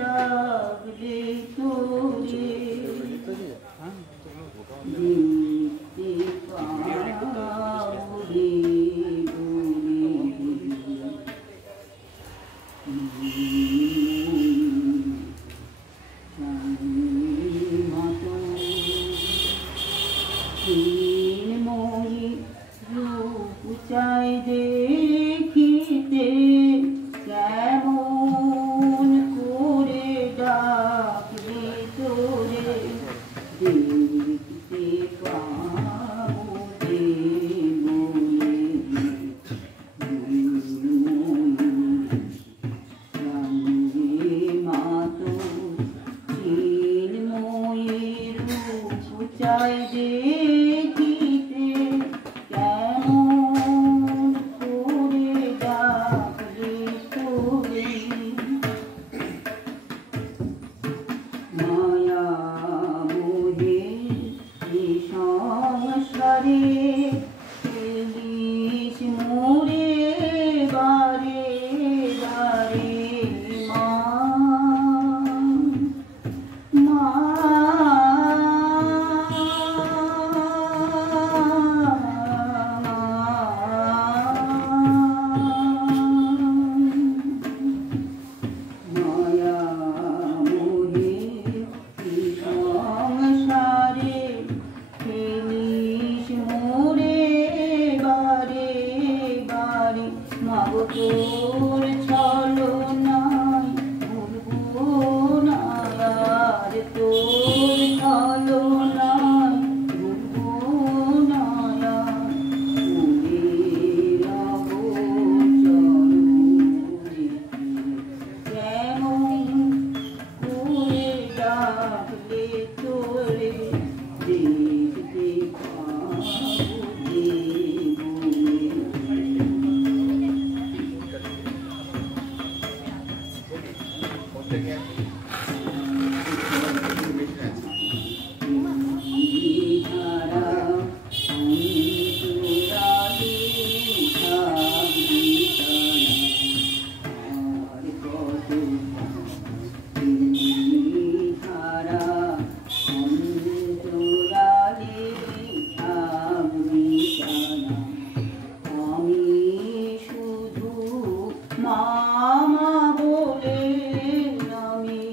ডাকলে তোরে দেখতে পাবো চাই দেখিতে কেমন করে ডাকলে তোরে দেখতে পাবো বলে মাতো চিন্ময়ীর রূপ চাই দেখিতে কেমন করে ডাকলে তোরে মায়া মোহে সংসারে ফেলিস মোরে বারে বারে তোর ছলনায় ভুলবো না আর তোর ছলনায় ভুলবো না আর উড়ে রব চরণে কেমন করে ডাকলে তোরে দেখতে মামা বলে আমি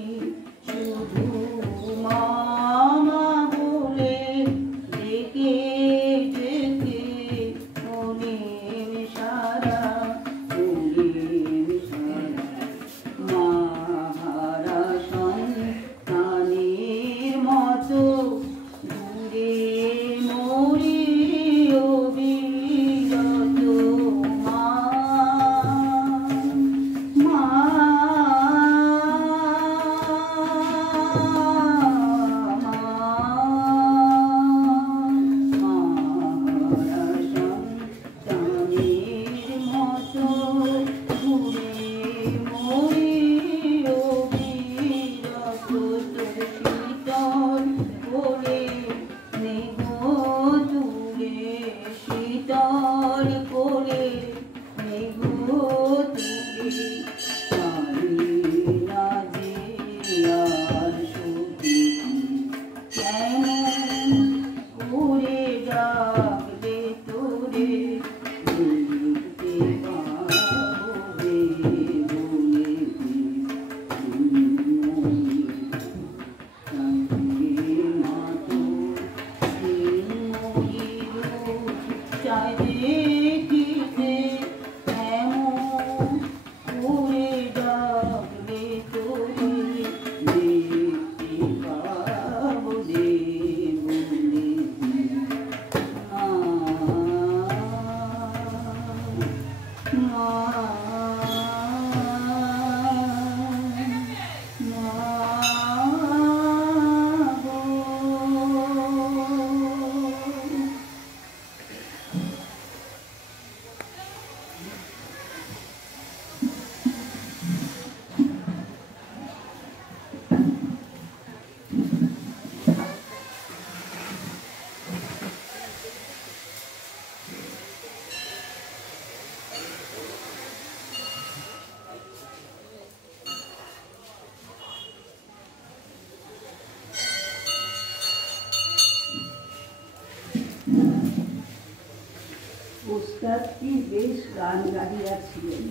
ওস্তাদটি বেশ গান গাহিয়াছিলেন,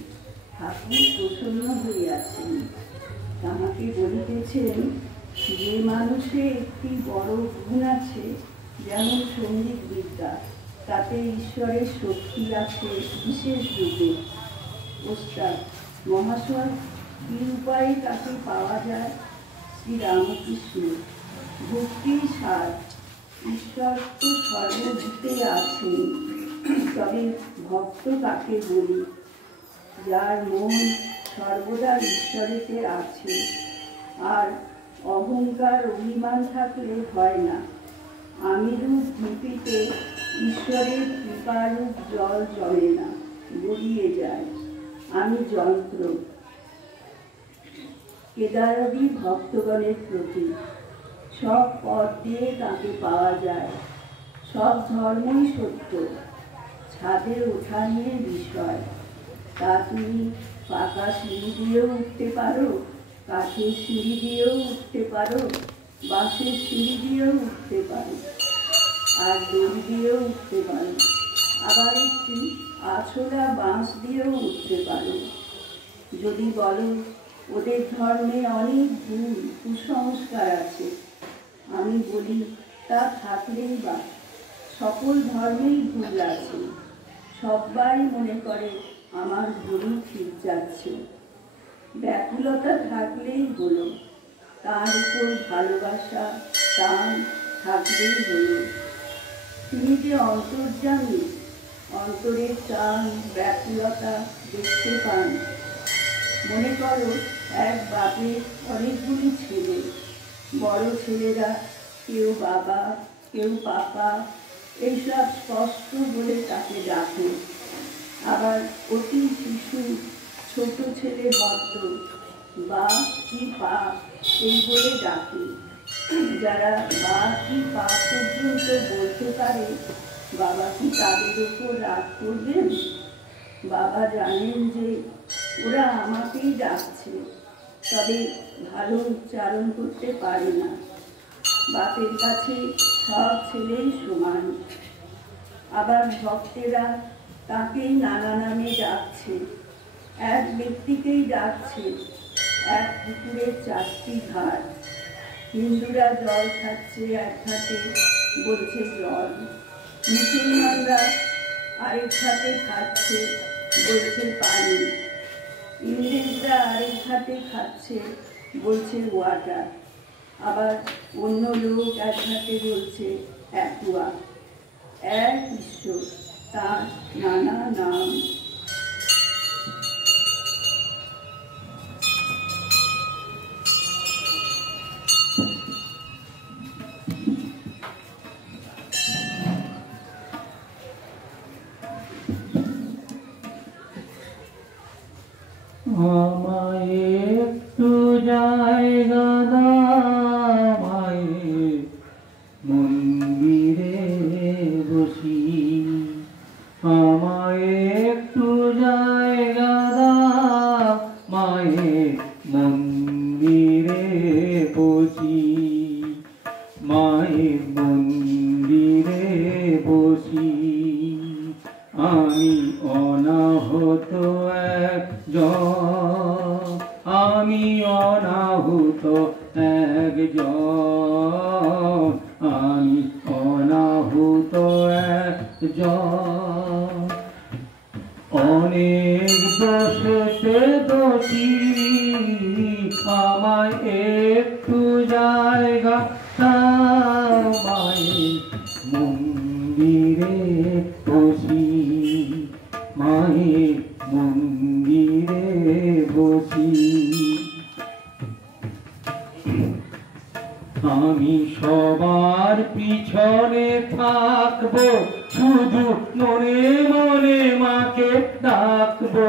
ঠাকুর প্রসন্ন হইয়াছেন। তাহাকে বলিতেছেন, যে মানুষে একটি বড় গুণ আছে, যেমন সঙ্গীত বিদ্যা, তাতে ঈশ্বরের শক্তি আছে বিশেষ রূপে। ওস্তাদ: মহাশয়, কি উপায়ে তাকে পাওয়া যায়? শ্রীরামকৃষ্ণ: ভক্তির সার। ঈশ্বর তো সর্বভূতে আছেন, তবে ভক্ত কাকে বলি? যার মন সর্বদা ঈশ্বরেতে আছে। আর অহংকার অভিমান থাকলে হয় না। আমিরূপ ঢিপিতে ঈশ্বরের কৃপারূপ জল জমে না, গড়িয়ে যায়। আমি যন্ত্র। কেদারবি ভক্তগণের প্রতি সব পথ দিয়ে তাকে পাওয়া যায়। সব ধর্মই সত্য। ছাদে ওঠা নিয়ে বিষয়। তা তুমি পাকা সিঁড়ি দিয়েও উঠতে পারো, কাঠের সিঁড়ি দিয়েও উঠতে পারো, বাঁশের সিঁড়ি দিয়েও উঠতে পারো, আর দড়ি দিয়েও উঠতে পারো। আবার একটি আছড়া বাঁশ দিয়েও উঠতে পারো। যদি বলো ওদের ধর্মে অনেক ভুল কুসংস্কার আছে, আমি বলি তা থাকলেই বা, সকল ধর্মেই ভুল আছে। সবাই মনে করে আমার ভুলই ঠিক যাচ্ছে। ব্যাকুলতা থাকলেই হলো, তার উপর ভালোবাসা টান থাকলেই হলো। তিনি যে অন্তর্যামী, অন্তরের টান ব্যাকুলতা দেখতে পান। মনে করো এক বাপের অনেকগুলি ছেলে। বড় ছেলেরা কেউ বাবা, কেউ পাপা, এইসব স্পষ্ট বলে তাকে ডাকে। আবার অতি শিশু ছোট ছেলে বদ্ধ বা কি পা এই বলে ডাকে। যারা বা কি পা পর্যন্ত বলতে পারে, বাবা কি তাদের উপর রাগ করবেন? বাবা জানেন যে ওরা আমাকেই ডাকছে, তবে ভালো উচ্চারণ করতে পারে না। বাপের কাছে সব ছেলেই সমান। আবার ভক্তেরা তাকেই নানা নামে ডাকছে। এক ব্যক্তিকেই ডাকছে, এক পুকুরের 4টি ঘাট। হিন্দুরা জল খাচ্ছে এক ঘাটে, বলছে জল। মুসলমানরা আরেক ঘাটে খাচ্ছে, বলছে পানি। ইংরেজরা আরেক ঘাটে খাচ্ছে, বলছে ওয়াটার। আবার অন্য লোক এক ঘাটে বলছে অ্যাকুয়া। এক ঈশ্বর, তার নানা নাম। আমায় একটু জায়গা দাও, মায়ের মন্দিরে বসি। আমায় একটু জায়গা দাও, মায়ের মন্দিরে বসি। মায়ের মন্দিরে বসি। আমি অনাহত একজন, আমি অনাহুত একজন, আমি অনাহুত একজন। অনেক দোষেতে দোষী, আমায় একটু জায়গা দাও, মায়ের মন্দিরে বসি। মায়ের মন্দিরে বসি। আমি সবার পিছনে থাকবো, শুধু মনে মনে মাকে ডাকবো।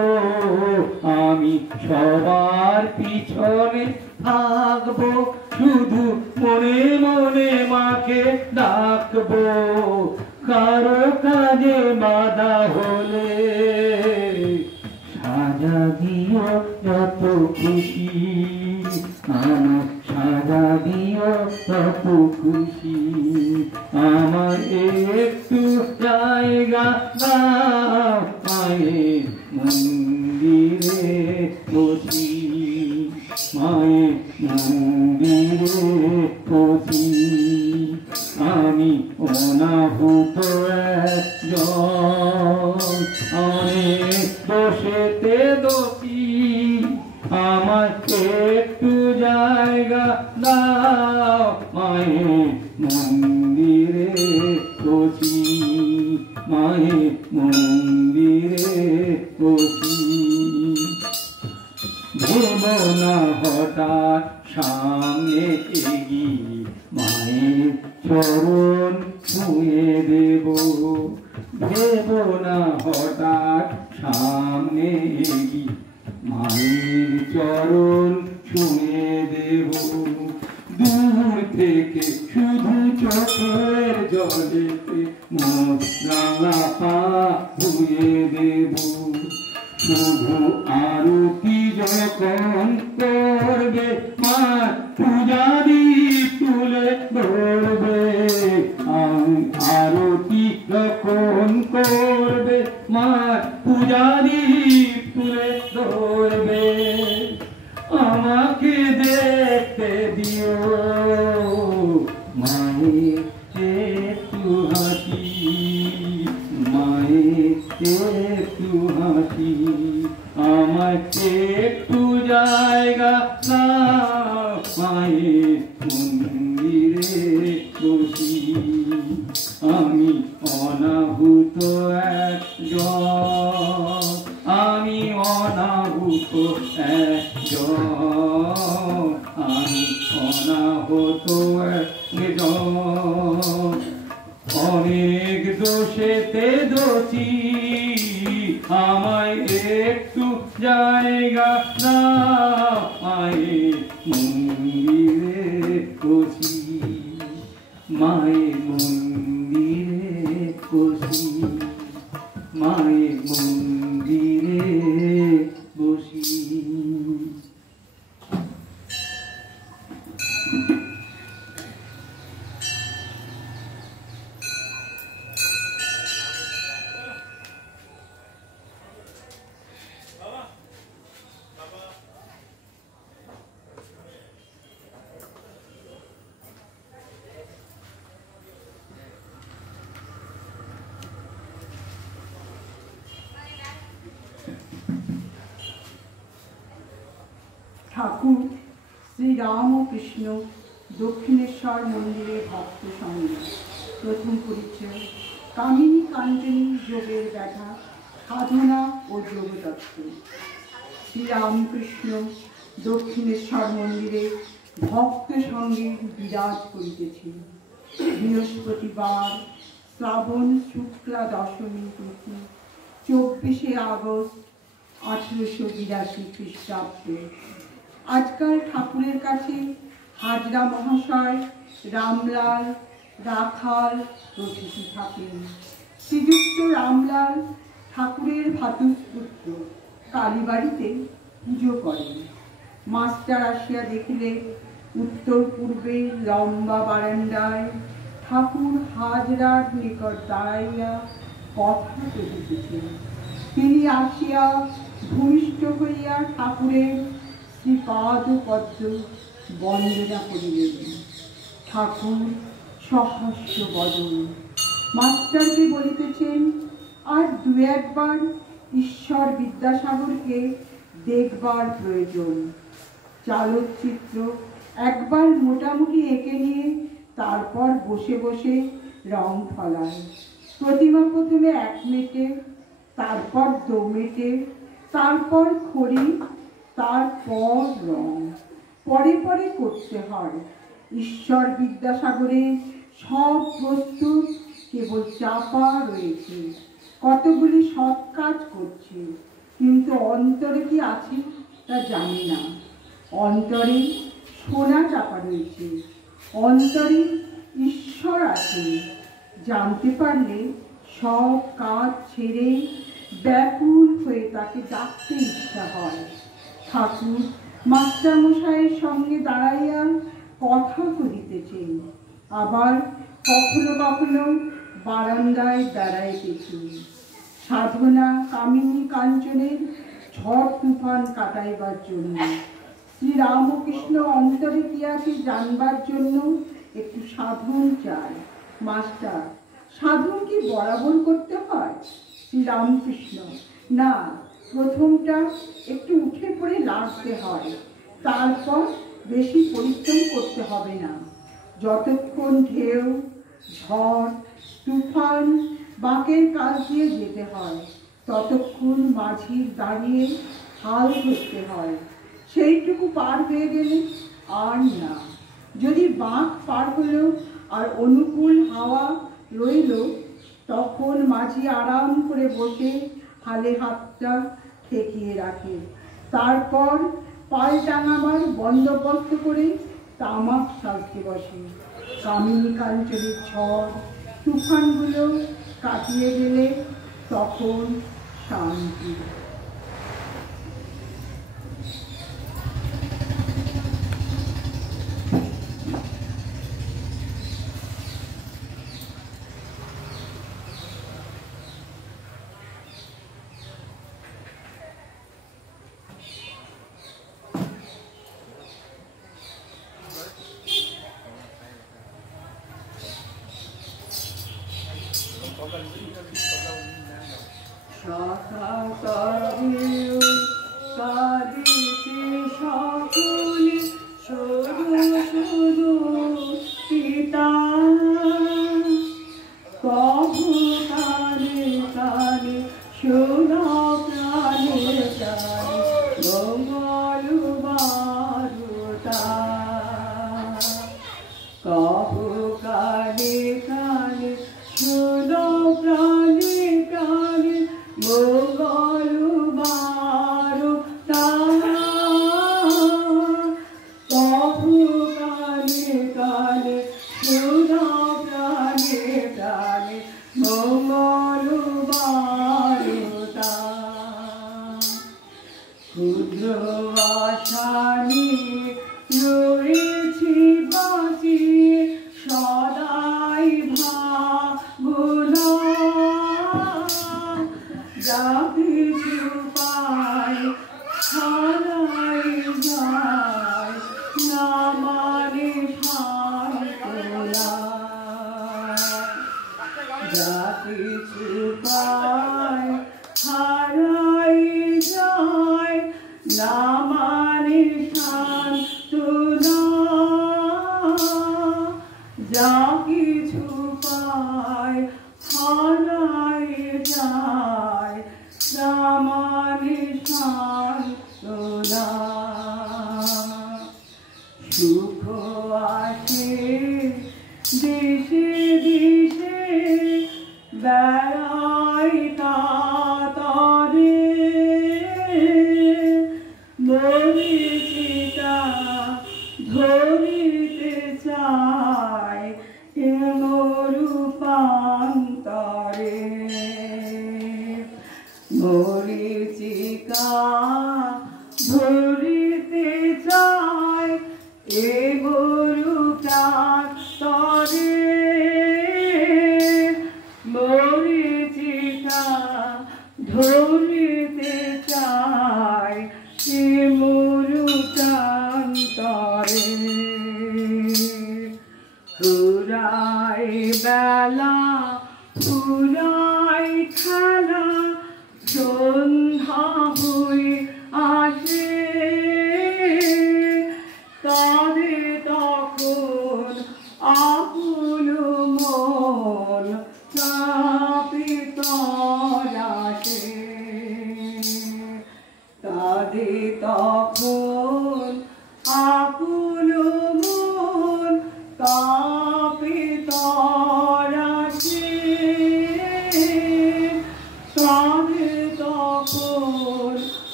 আমি সবার পিছনে থাকবো, শুধু মনে মনে মাকে ডাকবো। কারো কাজে বাধা হলে সাজা দিও যত খুশি, আমার সাজা দিও যত খুশি। আমার একটু মায়ের মন্দিরে পথি আমি অনাহুত একজন অনেক বসেতে দোষী আমায় একটু জায়গা দাও মায়ের মন্দিরে বসি মায়ের মন্দিরে বসি ভেব না হঠাৎ সামনে এগিয়ে মায়ের চরণ ছুঁয়ে দেব ভেব না হঠাৎ সামনে এগিয়ে মায়ের চরণ ছুঁয়ে দেব দূর থেকে শুধু চোখের জলেতে মোর রাঙা পা ধুয়ে দেব শুধু আরতি যখন করবে মা পূজারি তুলে ধরবে আরতি যখন করবে মা পূজারি তুলে ধরবে আমাকে দেখতে দিও মায়ের একটু হাসি মায়ের একটু হাসি আমায় একটু জায়গা দাও মায়ের মন্দিরে বসি আমি অনাহুত একজন আমি অনাহুত একজন আমি অনাহুত একজন অনেক দোষেতে দোষী আমায় একটু জায়গা দাও মায়ের মন্দিরে বসি মায়ের মন্দিরে বসি মায়ের মন্দিরে বসি ঠাকুর শ্রী রামকৃষ্ণ দক্ষিণেশ্বর মন্দিরে ভক্ত সঙ্গ প্রথম পরিচয় কামিনী কাঞ্চনী যোগের ব্যাধা সাধনা ও যোগতত্ত্ব শ্রীরামকৃষ্ণ দক্ষিণেশ্বর মন্দিরে ভক্ত সঙ্গে বিরাজ করিতেছেন। বৃহস্পতিবার শ্রাবণ শুক্লা দশমী তিথি 24শে আগস্ট 1882 খ্রিস্টাব্দে। আজকাল ঠাকুরের কাছে হাজরা মহাশয়, রামলাল, রাখাল প্রভৃতি থাকেন। শ্রীযুক্ত রামলাল ঠাকুরের ভাতুষপুত্র, কালীবাড়িতে পুজো করেন। মাস্টার আসিয়া দেখিলে উত্তর পূর্বে লম্বা বারান্দায় ঠাকুর হাজরার নিকট দাঁড়াইয়া কথা কহিতেছেন। তিনি আসিয়া ভূমিষ্ঠ হইয়া ঠাকুরের শ্রীপাদ পদ্ম বন্দনা করিলেন। ঠাকুর সহাস্য বদন মাস্টারকে বলিতেছেন, আর দু একবার ঈশ্বর বিদ্যাসাগরকে দেখবার প্রয়োজন। চালচিত্র একবার মোটামুটি এঁকে নিয়ে তারপর বসে বসে রং ফলায়। প্রতিমা প্রথমে 1 মেটে, তারপর 2 মেটে, তারপর খড়ি, তারপর রং, পরে পরে করতে হয়। ঈশ্বর বিদ্যাসাগরের সব প্রস্তুত, কেবল চাপা রয়েছে। কতগুলি সৎ কাজ করছে, কিন্তু অন্তরে কি আছে তা জানি না। অন্তরে সোনা চাপা রয়েছে, অন্তরে ঈশ্বর আছে। জানতে পারলে সব কাজ ছেড়ে ব্যাকুল হয়ে তাকে ডাকতে ইচ্ছা হয়। ঠাকুর মাস্টারমশাইয়ের সঙ্গে দাঁড়াইয়া কথা কহিতেছেন, আবার কখনো কখনো বারান্দায় দাঁড়াইতেছেন। সাধনা কামিনী কাঞ্চনের ঝড় তুফান কাটাইবার জন্য। শ্রীরামকৃষ্ণ অন্তরে কি আছে জানবার জন্য একটু সাধন চাই। মাস্টার, সাধন কি বরাবর করতে হয়? শ্রীরামকৃষ্ণ, না, প্রথমটা একটু উঠে পড়ে লাগতে হয়, তারপর বেশি পরিশ্রম করতে হবে না। যতক্ষণ ঢেউ, ঝড়, তুফান, বাঁকের কাছ দিয়ে যেতে হয়, ততক্ষণ মাঝির দাঁড়িয়ে হাল ধরতে হয়। সেইটুকু পার হয়ে গেলে আর না। যদি বাঁক পার হলো আর অনুকূল হাওয়া রইল, তখন মাঝি আরাম করে বসে হালে হাতটা ঠেকিয়ে রাখে। তারপর পাল টাঙাবার বন্দোবস্ত করে তামাক সাজতে বসে। কামিনী কাঞ্চনের ঝড় তুফানগুলো কাটিয়ে গেলে তখন শান্তি।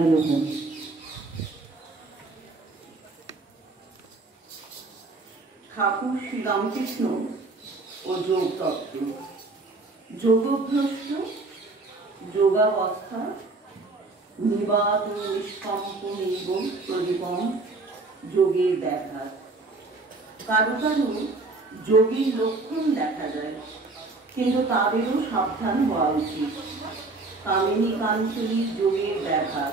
এরকম ঠাকুর শ্রীরামকৃষ্ণ ও যোগতত্ত্ব। যোগভ্রষ্ট, যোগাবস্থা, নিবাদ ও নিষ্কম্প নিব প্রদীপম যোগের দেখা। কারো কারো যোগীর লক্ষণ দেখা যায়, কিন্তু তাদেরও সাবধান হওয়া উচিত। কামিনী কাঞ্চনীর যোগের দেখা।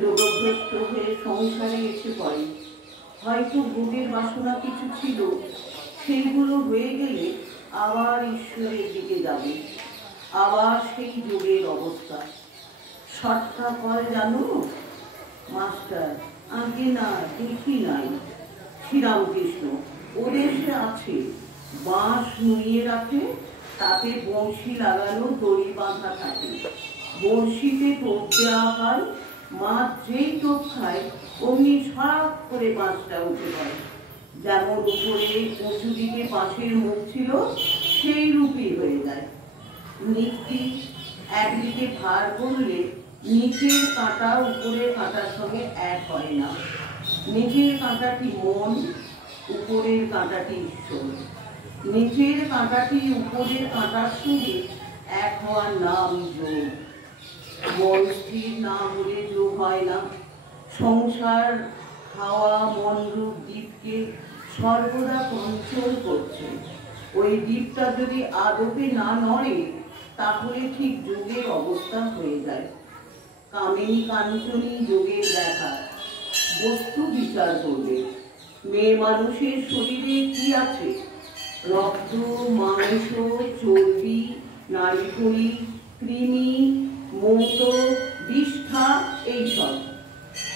যোগভ্রষ্ট হয়ে সংসারে এসে পড়ে। হয়তো ভোগের বাসনা কিছু ছিল, সেইগুলো হয়ে গেলে আবার ঈশ্বরের দিকে যাবে, আবার সেই যোগের অবস্থা। সৎটা কল জানো মাস্টার? আগে না, দেখি নাই। শ্রীরামকৃষ্ণ ওদেশে আছে, বাঁশ নুইয়ে রাখে, তাতে বঁড়শি লাগানো, দড়ি বাঁধা থাকে। বঁড়শিতে টোপ দেওয়া হয়, মাছ যেই টোপ খায় অমনি সরাপ করে বাঁশটা উঠে পড়ে। যেমন উপরে উঁচু দিকে বাঁশের মুখ ছিল, সেই রূপই হয়ে যায়। নিকটি একদিকে ভার করলে নিচের কাঁটা উপরের কাঁটার সঙ্গে এক হয় না। নিচের কাঁটাটি মন, উপরের কাঁটাটি ঈশ্বর। নিচের কাঁটাটি উপরের কাঁটার সঙ্গে এক হওয়ার নাম যোগ। মন স্থির না হলে যোগ হয় না। সংসার হাওয়া মনরূপ দ্বীপকে সর্বদা চঞ্চল করছে। ওই দ্বীপটা যদি আদপে না নড়ে, তাহলে ঠিক যোগের অবস্থা হয়ে যায়। কামিনী কাঞ্চনী যোগের দেখা। বস্তু বিচার করবে। মেয়ে মানুষের শরীরে কি আছে? রক্ত, মাংস, চর্বি, নাড়িভুঁড়ি, কৃমি, মৌত, বিষ্ঠা, এইসব।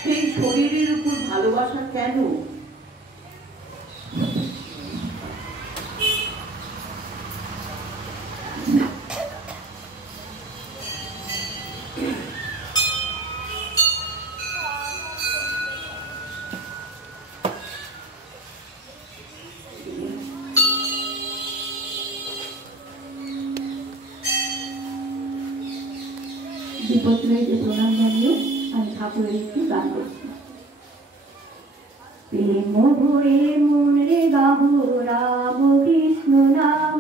সেই শরীরের উপর ভালোবাসা কেন? বিপত্রয়ীকে প্রণাম জানিয়ে আমি ঠাকুরের একটি গান করছি। প্রেম ভরে মন রে গাহ রাম কৃষ্ণ নাম,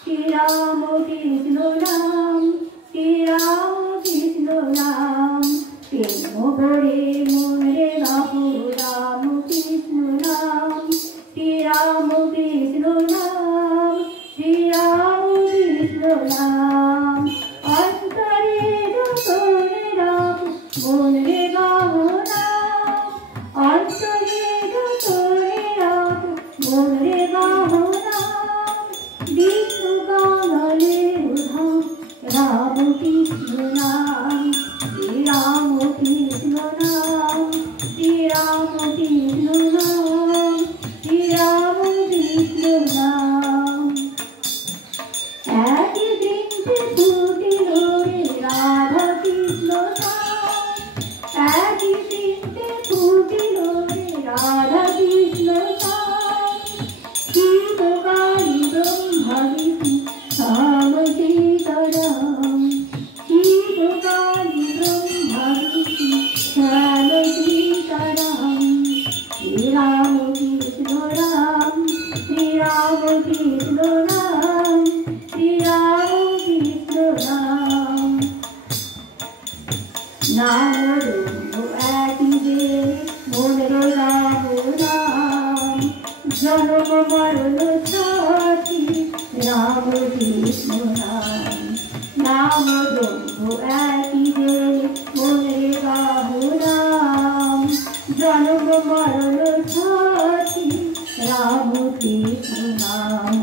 শ্রী রাম কৃষ্ণ নাম, শ্রী রাম কৃষ্ণ নাম। প্রেম ভরে মন রে গাহ রাম কৃষ্ণ নাম, শ্রী রাম কৃষ্ণ নাম, শ্রী রাম কৃষ্ণ নাম। অন্তরে যতনে রাম মন রে গাহ নাম, অন্তরে যতনে রাম মন রে গাহ নাম। বিষ্ণু গানলে ধাম রাম কৃষ্ণ নাম, শ্রী রাম কৃষ্ণ নাম, শ্রী রাম কৃষ্ণ নাম, শ্রী রাম কৃষ্ণ নাম। একদিন ফুটিল রে রাধা কৃষ্ণ নাম, একদিন ফুটিল রে রাধা কৃষ্ণ নাম। শিবকালী ব্রহ্মা বিষ্ণু শ্যাম সীতারাম, শিবকালী ব্রহ্মা বিষ্ণু শ্যাম সীতারাম। শ্রী রাম কৃষ্ণ রাম, শ্রী রাম কৃষ্ণ রাম, শ্রী রাম কৃষ্ণ রাম। নাম রূপ একই যে মন রে গাহ নাম, জন্ম মরণ সাথী রাম কৃষ্ণ নাম। নাম রূপ একই যে মন রে গাহ নাম, জন্ম মরণ সাথী রাম কৃষ্ণ নাম।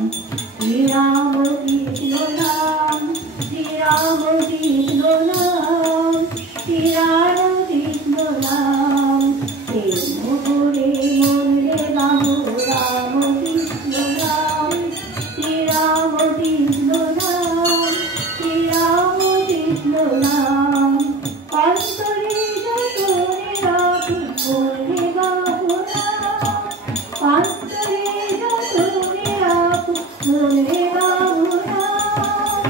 শ্রী রাম কৃষ্ণ নাম, শ্রী রাম কৃষ্ণ নাম, শ্রী রাম কৃষ্ণ নাম। প্রেম ভরে মন রে গাহ রাম কৃষ্ণ নাম, শ্রী রাম কৃষ্ণ নাম, শ্রী রাম কৃষ্ণ নাম। অন্তরে যতনে রাম মন রে গাহ নাম, অন্তরে যতনে রাম মন রে গাহ নাম।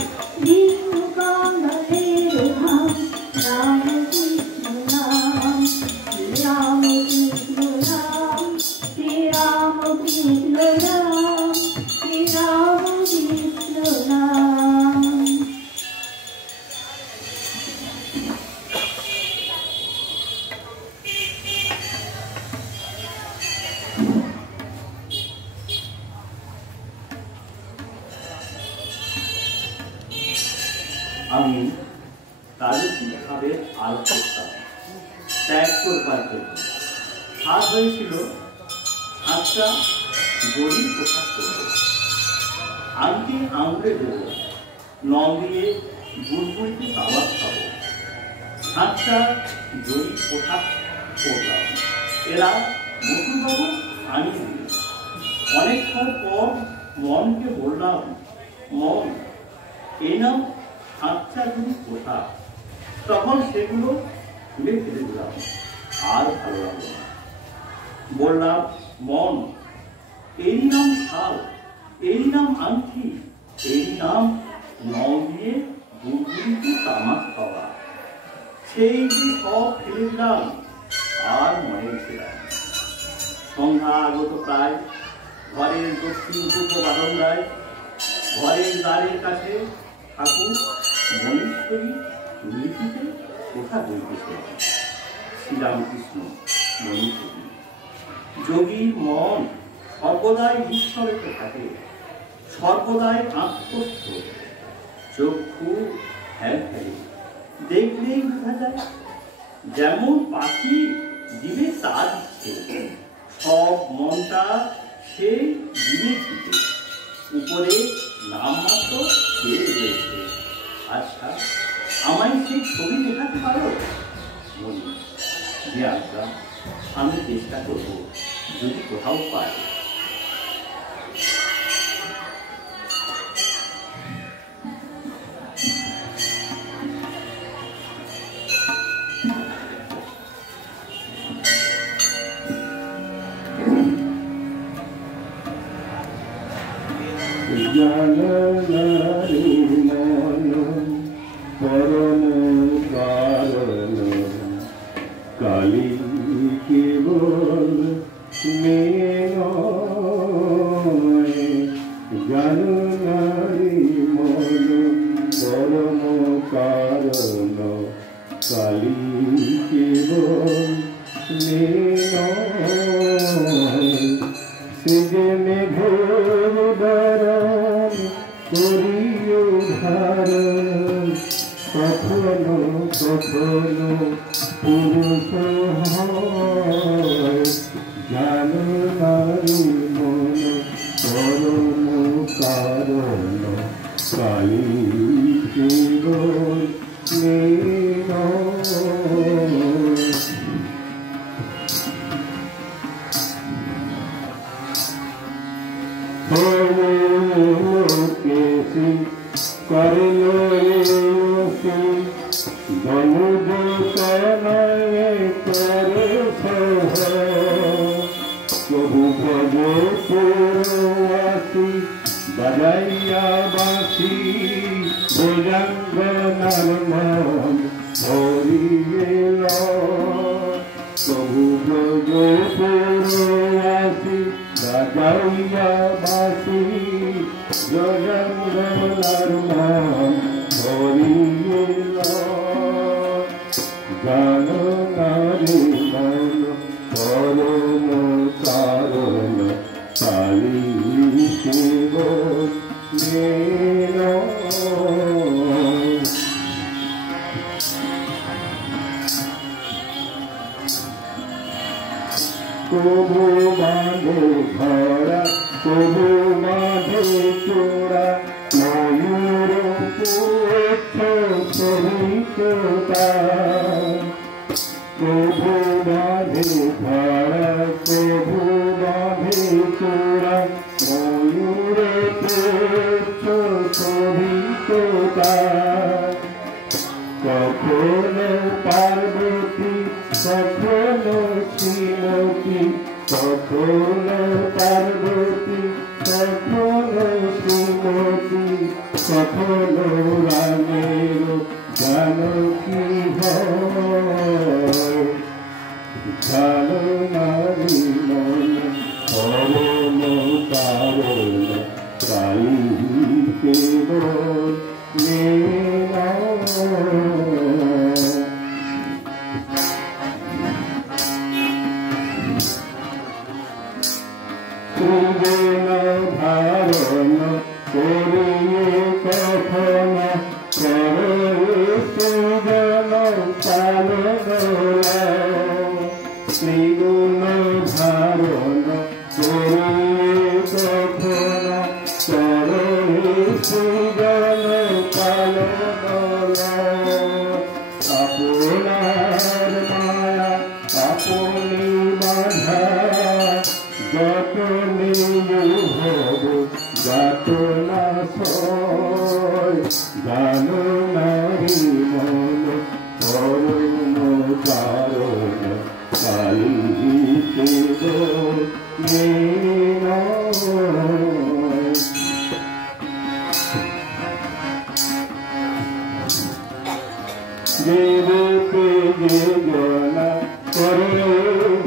বিষ্ণু কানলে ধাম রাম আমি রাজস্বী ভাবে আর করতাম ত্যাগ করবার জন্য। হাত হয়েছিল একটা জরির পোশাক করবো, আংটি আঙুলে দেবো, নল দিয়ে বুলবুলকে দাওয়াত খাবো। হাতটা জরি পোশাক করলাম, এরা মধুবাবু আনিয়ে দিল। অনেকক্ষণ পর মনকে বললাম, মন এই নাম হাতটা জরি পোশাক। তখন সেগুলো খুলে ফেলে দিলাম, আর ভালো লাগলো না। বললাম, মন এরই নাম শাল, এরই নাম আংটি, এরই নাম নল দিয়ে বুলবুলিকে তামাক খাওয়া। সেই যে সব ফেলে দিলাম, আর মনে ছিলাম। সন্ধ্যা আগত প্রায়, ঘরের দক্ষিণ পূর্ব বারান্দায় ঘরের দ্বারের কাছে ঠাকুর মনীশ্বরী লিখিতে কথা বলতেছে। শ্রীরামকৃষ্ণ মনীশ্বরী। যোগীর মন সর্বদাই ঈশ্বরেতে থাকে, সর্বদাই আত্মস্থ। চক্ষু ফেল ফেলে দেখলেই বোঝা যায়, যেমন পাখি দিবে তার ইচ্ছে, সব মনটা সেই দিনের দিকে। উপরে নামমাত্র ছেড়ে রয়েছে। আচ্ছা, আমায় সেই ছবি দেখাতে পারো? বলি, যে আচ্ছা, আমি চেষ্টা করবো, যদি কোথাও পাই। পরম কারণ কালী কেবল মেয়ে নয়, জ্ঞান নারী মন পরম কারণ কালী কেবল মেয়ে নয়। সে যে মেঘের বরণ করিও ধারণ, কখনো কখনো পুরুষ হয়। জ্ঞান নারী মন পরম কারণ কালী কেবল মেয়ে নয়। কেসি করলো দমুদ তনয়ে করে প্রভু ভজে পুরবাসী বাজাইয়া বাসি ভোজাঙ্গনার মন হরিল। প্রভু ভজে পুরবাসী বাজাইয়া বাসি ভোজাঙ্গনার মন হরিল। জ্ঞান নারী মন পরম কারণ কালী কেবল মেয়ে নয়। কবু বাঁধে ধরা, কবু বাঁধে চোরা, ময়ূর ছবিতা। কবু বাঁধে ধরা, কবু বাঁধে চোরা, ময়ূর ছবিতা। কখনো পার্বতী, কখনো শ্রীমতী, কখনো পার্বতী, কখনো শ্রীমতী, কখনো রামের জানকী হয়। ভালো নারী মন পরম কারণ কালী কেবল মেয়ে নয়। ধারণ করিয়ে কখন পালন ত্রিগুণ ধারণ করিয়ে কখন চরণে সৃজন পালন আপনার মায়া আপনি বাধা যত নিহব যাত না জানো নারী মন করুণ কারণ কালিতে যে রূপে যে জনা করে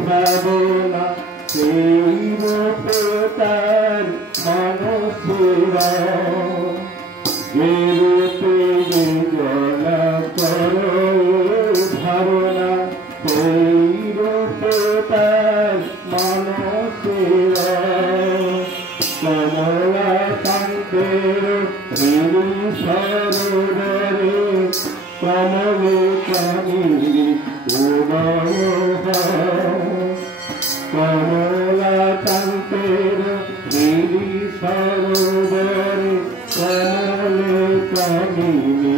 ভাবনা সেই রূপে তার মানসেরা যে রূপে যে জনা করে ভাবনা সেই রূপে তার মানসেরা কমলা কান্তের সরোবরে কমলে কামিনী কমলা কান্তের সরোবরে কমলে কামিনী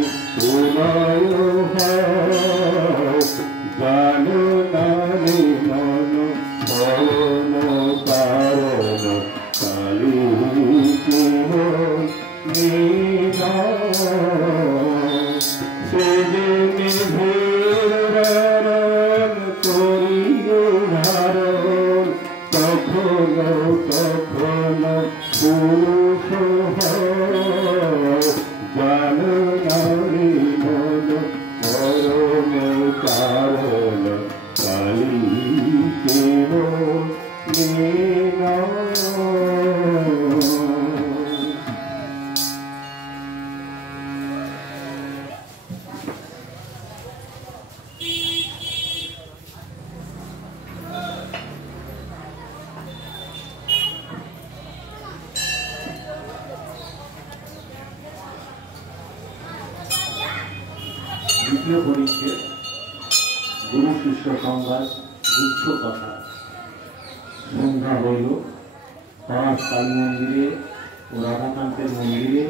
জানো নারী মন ভরণ কারণ কালী পুরুষ জানো নারী মন পরম কারণ কালী দ্বিতীয় পরিচ্ছেদ গুরু শিষ্য সংবাদ গুচ্ছ কথা। সন্ধ্যা হইল, পলাশ কালী মন্দিরে ও রাধাকান্তের মন্দিরে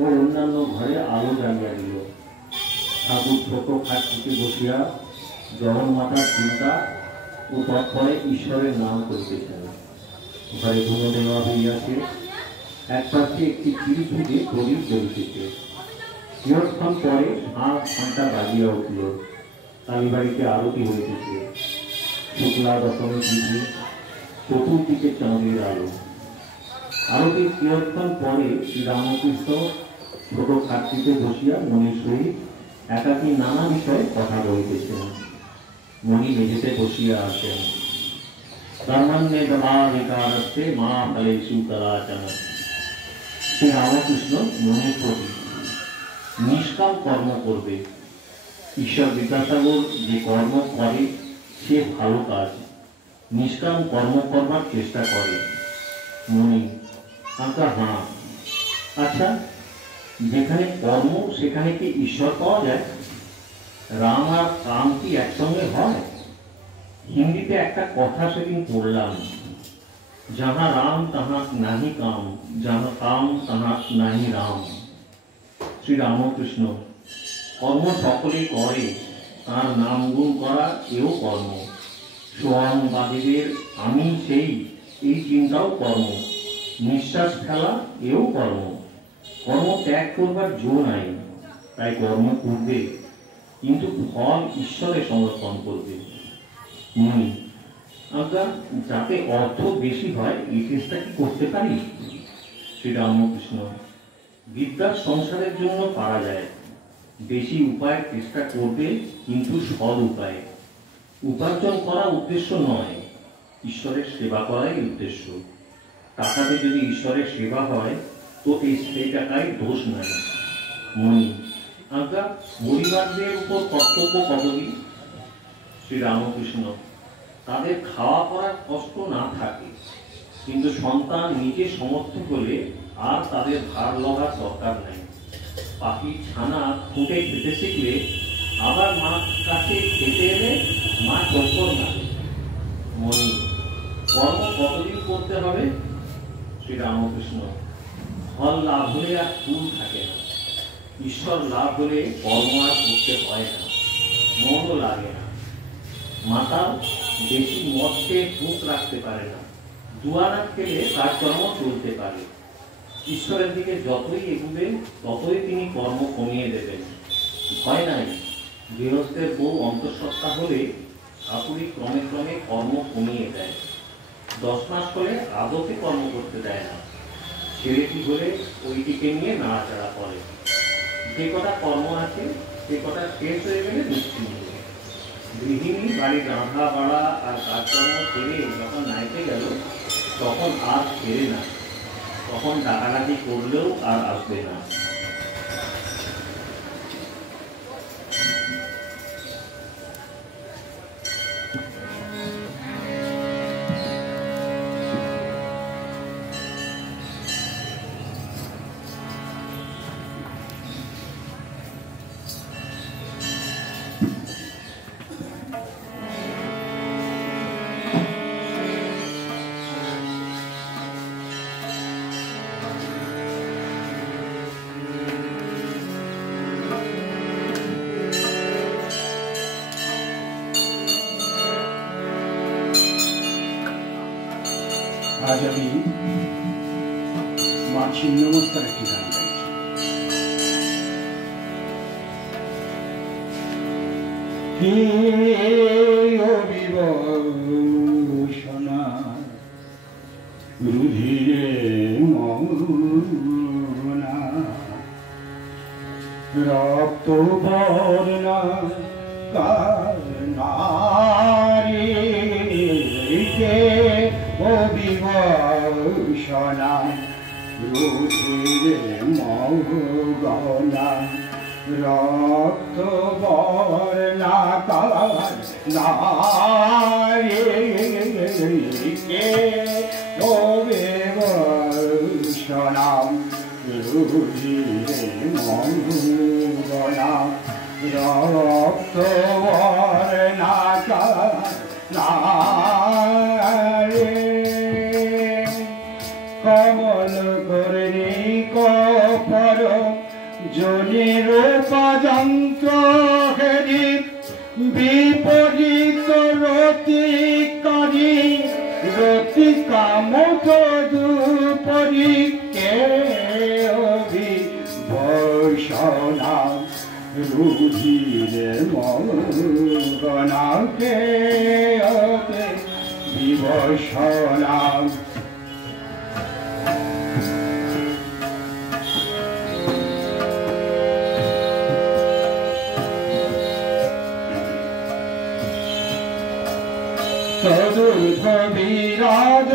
ও অন্যান্য ঘরে আলো জ্বালিয়া দিল। ঠাকুর ছোট খাটটিতে বসিয়া জগন্মাতার চিন্তা ও তৎপরে ঈশ্বরের নাম করিতেছেন। ঘরে ধুনো দেওয়া হইয়াছে, এক পাশে একটি চিড়ি থেকে প্রদীপ জ্বলিতেছে। কিয়ৎক্ষণ পরে ঘণ্টা বাজিয়া উঠিল। কালীবাড়িতে আরতি হইতেছে। শুক্লা দশমী তিথি, চতুর্দিকে চাঁদের আলো। আরতির কিয়ৎক্ষণ পরে শ্রীরামকৃষ্ণ ছোট খাটটিতে বসিয়া মনির সহিত একাকী নানা বিষয়ে কথা বলিতেছেন। মণি মেঝেতে বসিয়া আছেন। ধর্মান্যে দমাধিকারস্তে মা ফলেষু কদাচন। শ্রীরামকৃষ্ণ মনির প্রতি নিষ্কাম কর্ম করবে। ঈশ্বর বিদ্যাসাগর যে কর্ম করে সে ভালো কাজ, নিষ্কাম কর্ম করবার চেষ্টা করে। মনি আঁকা হাঁ। আচ্ছা, যেখানে কর্ম সেখানে কি ঈশ্বর পাওয়া যায়? রাম আর কাম কি একসঙ্গে হয়? হিন্দিতে একটা কথা সেদিন পড়লাম, যাহা রাম তাহা নাহি কাম, যাহা কাম তাহা নাহি রাম। শ্রীরামকৃষ্ণ কর্ম সকলেই করে, তার নাম গুণ করা এও কর্ম। সোয়ামবাদীদের আমি সেই এই চিন্তাও কর্ম। নিঃশ্বাস ফেলা এও কর্ম। কর্ম ত্যাগ করবার জো নাই, তাই কর্ম করবে, কিন্তু ফল ঈশ্বরে সমর্পণ করবে। মনি আজ্ঞা, যাতে অর্থ বেশি হয় এই চেষ্টা কি করতে পারি? শ্রীরামকৃষ্ণ বিদ্যার সংসারের জন্য পারা যায়, বেশি উপায়ের চেষ্টা করবে, কিন্তু সৎ উপায়ে। উপার্জন করা উদ্দেশ্য নয়, ঈশ্বরের সেবা করাই উদ্দেশ্য। টাকাতে যদি ঈশ্বরের সেবা হয় তো সেই টাকায় দোষ নাই। মনি আজ্ঞা, পরিবারদের উপর কর্তব্য কতদিন? শ্রীরামকৃষ্ণ তাদের খাওয়া পড়ার কষ্ট না থাকে, কিন্তু সন্তান নিজে সমর্থ হলে আর তাদের ভার লওয়ার দরকার নাই। পাখি ছানা ফুটে খেতে শিখলে আবার মা কাছে খেতে এলে মা চক্কর মারে। মনি, কর্ম কতদিন করতে হবে? শ্রীরামকৃষ্ণ, ফল লাভ হলে আর ফুল থাকে না, ঈশ্বর লাভ হলে কর্ম আর করতে হয় না, মনও লাগে না। মাতাল বেশি মদ খেয়ে ভূত রাখতে পারে না, দুয়ারা খেলে তার কর্ম চলতে পারে। ঈশ্বরের দিকে যতই এগুবেন ততই তিনি কর্ম কমিয়ে দেবেন। ভয় নাই, গৃহস্থের বউ অন্তঃসত্ত্বা হলে ঠাকুরই ক্রমে ক্রমে কর্ম কমিয়ে দেয়। 10 মাস হলে আদতে কর্ম করতে দেয় না, ছেলেটি হলে ওইটিকে নিয়ে নাড়াচাড়া করে। যে কটা কর্ম আছে সে কটা শেষ হয়ে গেলে নিশ্চিন্ত। গৃহিণী বাড়ির রাঁধা বাড়া আর কাজকর্ম ছেড়ে যখন নাইতে গেল তখন আর ফেরে না, তখন ডাকাডাকি করলেও আর আসবে না। আজ আমি মা ছিন্নমস্তার একটি গান গাইছি। হে অবিবসনা রুধিরে মনা রক্ত বর্ণা কারনারে অবিবসনা রুধিরে মগনা রক্ত বর্ণা কারনারে অবিবসনা রুধিরে মগনা রক্ত বর্ণা কারনারে কমল করণি কপর জনির পযন্ত্র হেরি বিপরীত রতিকারী রতি কাম তদুপরি কে অভিবসনা রুধিরে মগনা কে অভিবসনা তদুর্ধ বিরাজ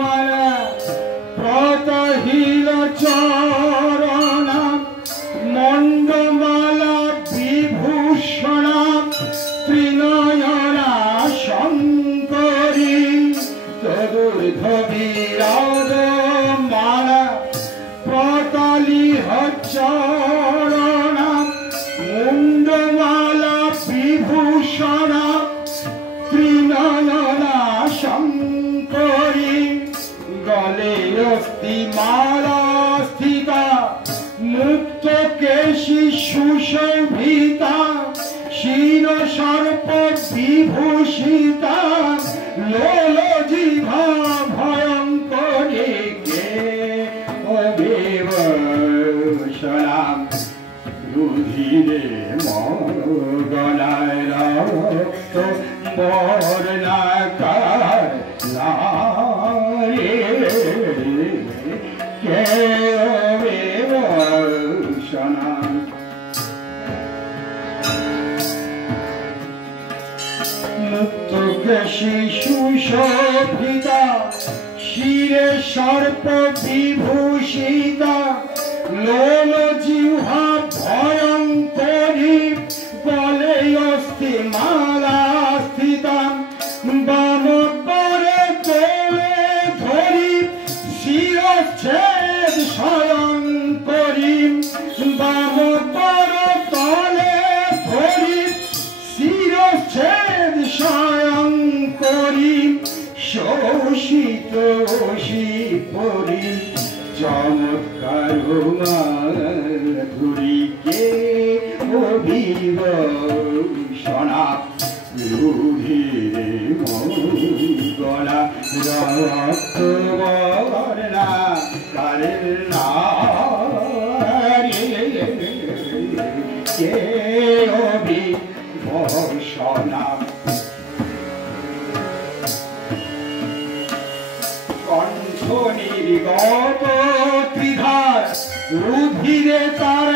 মালা প্রতহীন চরণ মণ্ডমালা বিভূষণ ত্রিনয়না শঙ্করী তদুর্ধ বিরাজ মালা প্রতলিহ চরণ মুণ্ডমালা বিভূষণ ত্রিনয়না শঙ্করী গলে অস্তি মালা স্থিতা মুক্ত কেশী সুশোভিতা শির সর্প বিভূষিতা লোল জিভা ভয়ঙ্করী কে অবিবসনা রুধিরে মগনায় রক্ত বর্ণা কারনারে কে অবিবসনা মুক্ত কেশী সুশোভিতা শিরে সর্প বিভূষিতা লোল জিহ্বা ভয়ঙ্করী গলে অস্তি মালা স্থিতা বাম পরে তোলে ধরি শিরচ্ছেদ স্বয়ংকরী বাম পর তলে ধরি চমৎকার মাধুরীকে অভিভূষণা রুধিরে মঙ্গলা রক্তবর্ণা কারের কে অভিভূষণা কণ্ঠ নির্গত ত্রিধার রুধিরে তার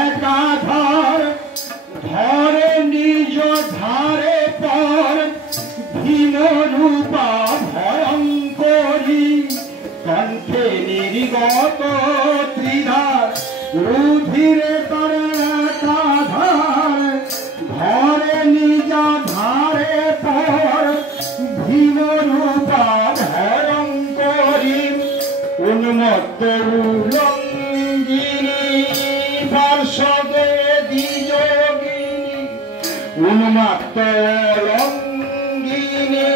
একাধার ধরে নিজ ধারে পর ভীমরূপা ভয়ঙ্করী কণ্ঠে নির্গত ত্রিধার রুধিরে তার একাধার ধরে নিজ ধারে পর ভীমরূপা ভয়ঙ্করী উন্মত্ত উলঙ্গিনী পার্শ্বদে দ্বিযোগিনী উন্মত্ত উলঙ্গিনী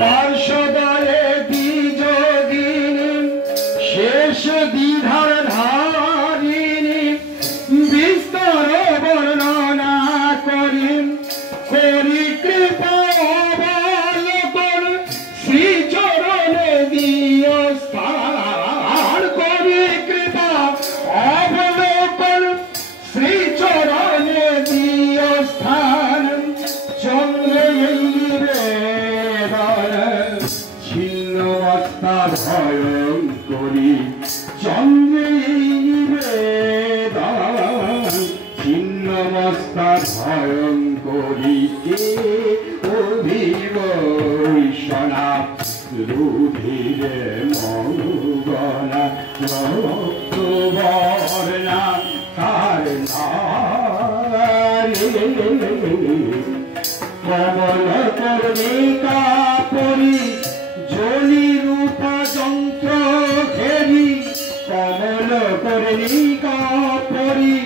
পার্শ্বদে দ্বিযোগিনী শেষ দ্বিধার ধারিণী বিস্তর বর্ণনা করি করি কৃপা অবলোকন শ্রীচরণে দিও স্থান করি কৃপা অবলোকন শ্রীচরণে দিও স্থান চন্দ্রে ছিন্ন অবস্থা ভয়ঙ্করী চন্দ্রে ছিন্ন অবস্থা ভয়ঙ্করী কে অভিভূষণা রুধিরে মঙ্গলা রক্তবর্ণা কমল কর্ণিকা পরি জলি রূপা যন্ত্র ঘেরি কমল কর্ণিকা পরি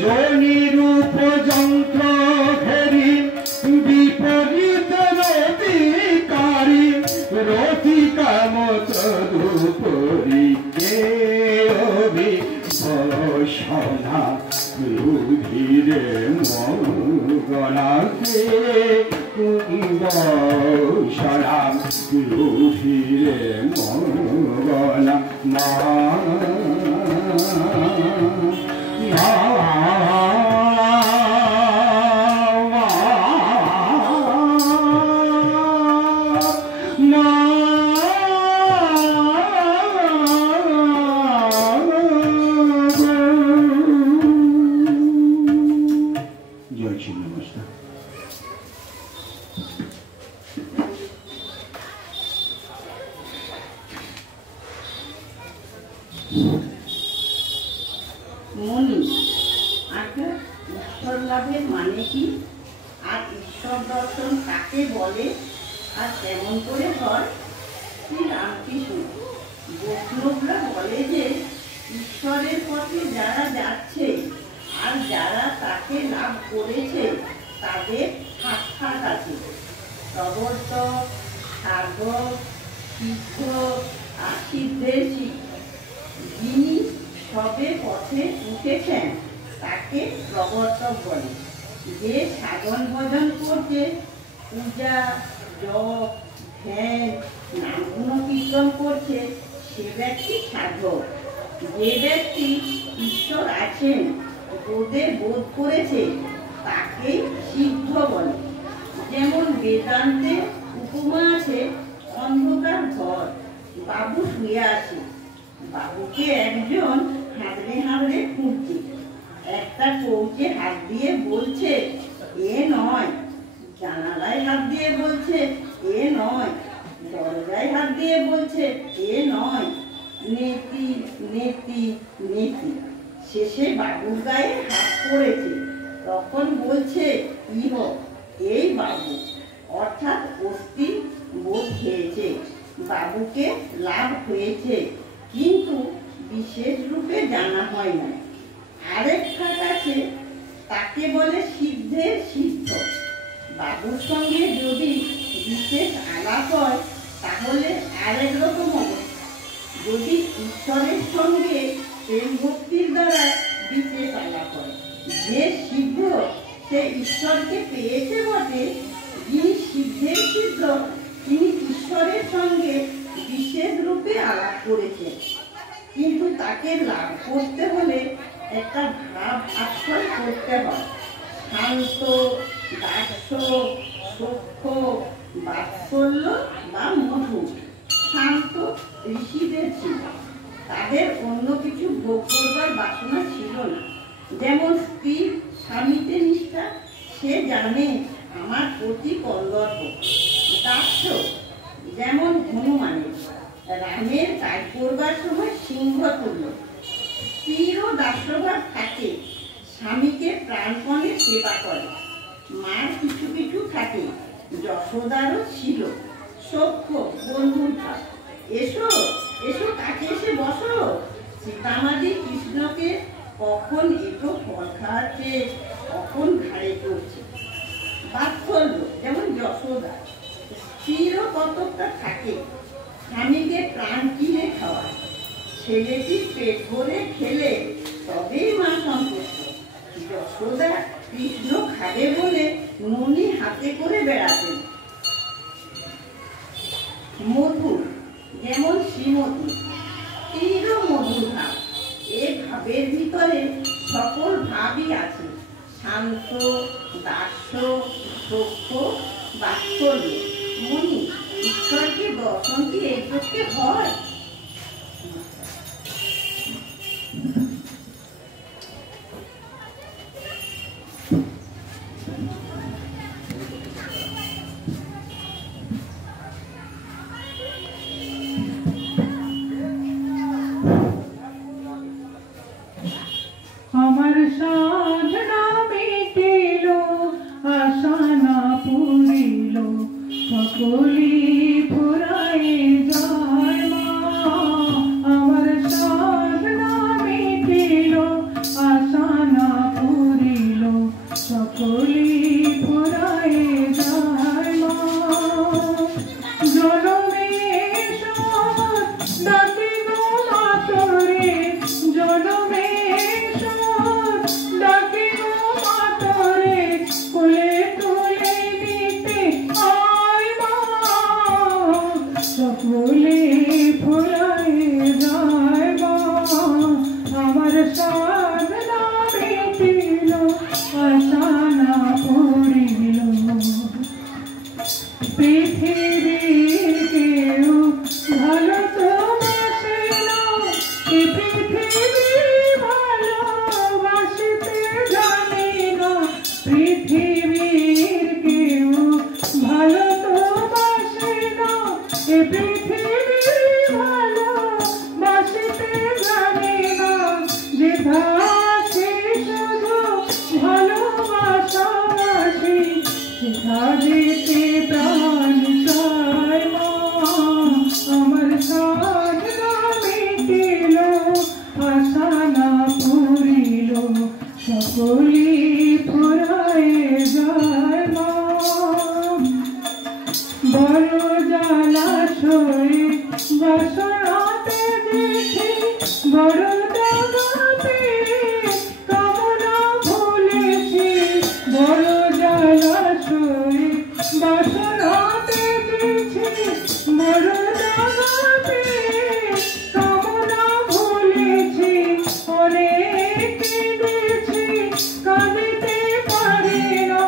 জলি রূপ যন্ত্র ঘেরি বিপরীত রতিকারী রতিকা মত দুপরি কে অভিভূষণা রুধিরে মঙ্গলা কে অভিভূষণা রুধিরে মঙ্গলা মা মনি আচ্ছা, ঈশ্বর লাভের মানে কি? আর ঈশ্বর দর্শন কাকে বলে আর কেমন করে হয়? শ্রী রামকৃষ্ণ বৈষ্ণবরা বলে যে ঈশ্বরের পথে যারা যাচ্ছে আর যারা তাকে লাভ করেছে তাদের সাক্ষাৎ আছে। প্রবর্তক, সাধক, সিদ্ধ আর সিদ্ধের যিনি সবে পথে উঠেছেন তাকে প্রবর্তক বলে। যে সাধন ভজন করছে, পূজা, জপ, ধ্যান, নাম গুণ কীর্তন করছে, সে ব্যক্তি সাধক। যে ব্যক্তি ঈশ্বর আছেন বোধে বোধ করেছে তাকে সিদ্ধ বলে। যেমন বেদান্তে উপমা আছে, অন্ধকার ঘর, বাবু শুয়ে আছে, বাবুকে একজন হাঁটড়ে হাঁটড়ে খুঁজছে। একটা কৌচে হাত দিয়ে বলছে এ নয়, জানালায় হাত দিয়ে বলছে এ নয়, দরজায় হাত দিয়ে বলছে এ নয়, নেতি নেতি নেতি। শেষে বাবুর গায়ে হাত পড়েছে, তখন বলছে ইহ এই বাবু, অর্থাৎ অস্থি বোধ হয়েছে, বাবুকে লাভ হয়েছে, কিন্তু বিশেষ রূপে জানা হয় না। আরেক খাট আছে, তাকে বলে সিদ্ধের সিদ্ধ। বাবুর সঙ্গে যদি বিশেষ আলাপ হয় তাহলে আরেক রকম অবস্থা। যদি ঈশ্বরের সঙ্গে প্রেম ভক্তির দ্বারা বিশেষ আলাপ হয়। যে শীঘ্র সে ঈশ্বরকে পেয়েছে বটে, যিনি সিদ্ধের সিদ্ধ তিনি ঈশ্বরের সঙ্গে বিশেষ রূপে আলাপ করেছেন, কিন্তু তাকে লাভ করতে হলে একটা ভাব আশ্রয় করতে হয়। শান্ত, দাস্য, সূক্ষ্ম, বাৎসল্য বা মধু। শান্ত ঋষিদের ছিল, তাদের অন্য কিছু ভোগ করবার বাসনা ছিল না। যেমন স্ত্রীর স্বামীতে নিষ্ঠা, সে জানে আমার প্রতি কর্তব্য। দাস্য যেমন হনুমানের, রামের কাজ করবার সময় সিংহ তুল্য। স্ত্রীরও দাস্যভাব থাকে, স্বামীকে প্রাণপণে সেবা করে। মার কিছু কিছু থাকে, যশোদারও ছিল সখ্য বন্ধুর ভাব। এসো এসো কাছে এসে বসো। সীতামাজি কৃষ্ণকে কখন একটু ফল খাওয়াচ্ছে, কখন ঘাড়ে চড়ছে। বাৎসল্য যেমন যশোদা, স্ত্রীরও কতকটা থাকে, স্বামীকে প্রাণ কিনে খাওয়ায়। ছেলেটি পেট ভরে খেলে তবেই মা সন্তুষ্ট। যশোদা কৃষ্ণ খাবে বলে ননি হাতে করে বেড়াতেন। মধু যেমন শ্রীমতী, তীর মধুর ভাব। এ ভাবের ভিতরে সকল ভাবই আছে, শান্ত, দাস্য, সখ্য, বাৎসল্য। মনি, ঈশ্বরকে দর্শন কি এই চোখে হয়? আমার সাধনা মিটিল, আশা না পুরিল, সকলি ফুরাই যায় মা। আমার সাধনা মিটিল, আশা না পুরিল, সকলি ফুরাই যায় মা। জনমে ডাকি গো মাতরে, জনমে ডাকি গো মাতরে, কোলে তুলে নিতে আয় মা। সকলে ফুরাই যায় মা। আমার সাধনা মিটিল, আশা না পুরিল। পৃথিবীর কেউ ভালো তো বাসে না, এ পৃথিবী ভালোবাসিতে জানে না। পৃথিবীর কেউ ভালো তো বাসে না, এ পৃথিবী ভালোবাসিতে জানে না। যে থাকে শুধু ভালোবাসাবাসি, সেটা যেতে প্রাণ চায় মা। আমার সাধনা মিটিল, আশা না পুরিল, সকলি ফুরাই যায় মা। বড় জলাশয়ে বাসনাতে দেখি, বড় দাগাতে কামনা ভুলেছি। বড় জলাশয়ে বাসনাতে দেখি, বড় দাগাতে কামনা ভুলেছি। অনেক কেঁদেছি, কাঁদিতে পারি না,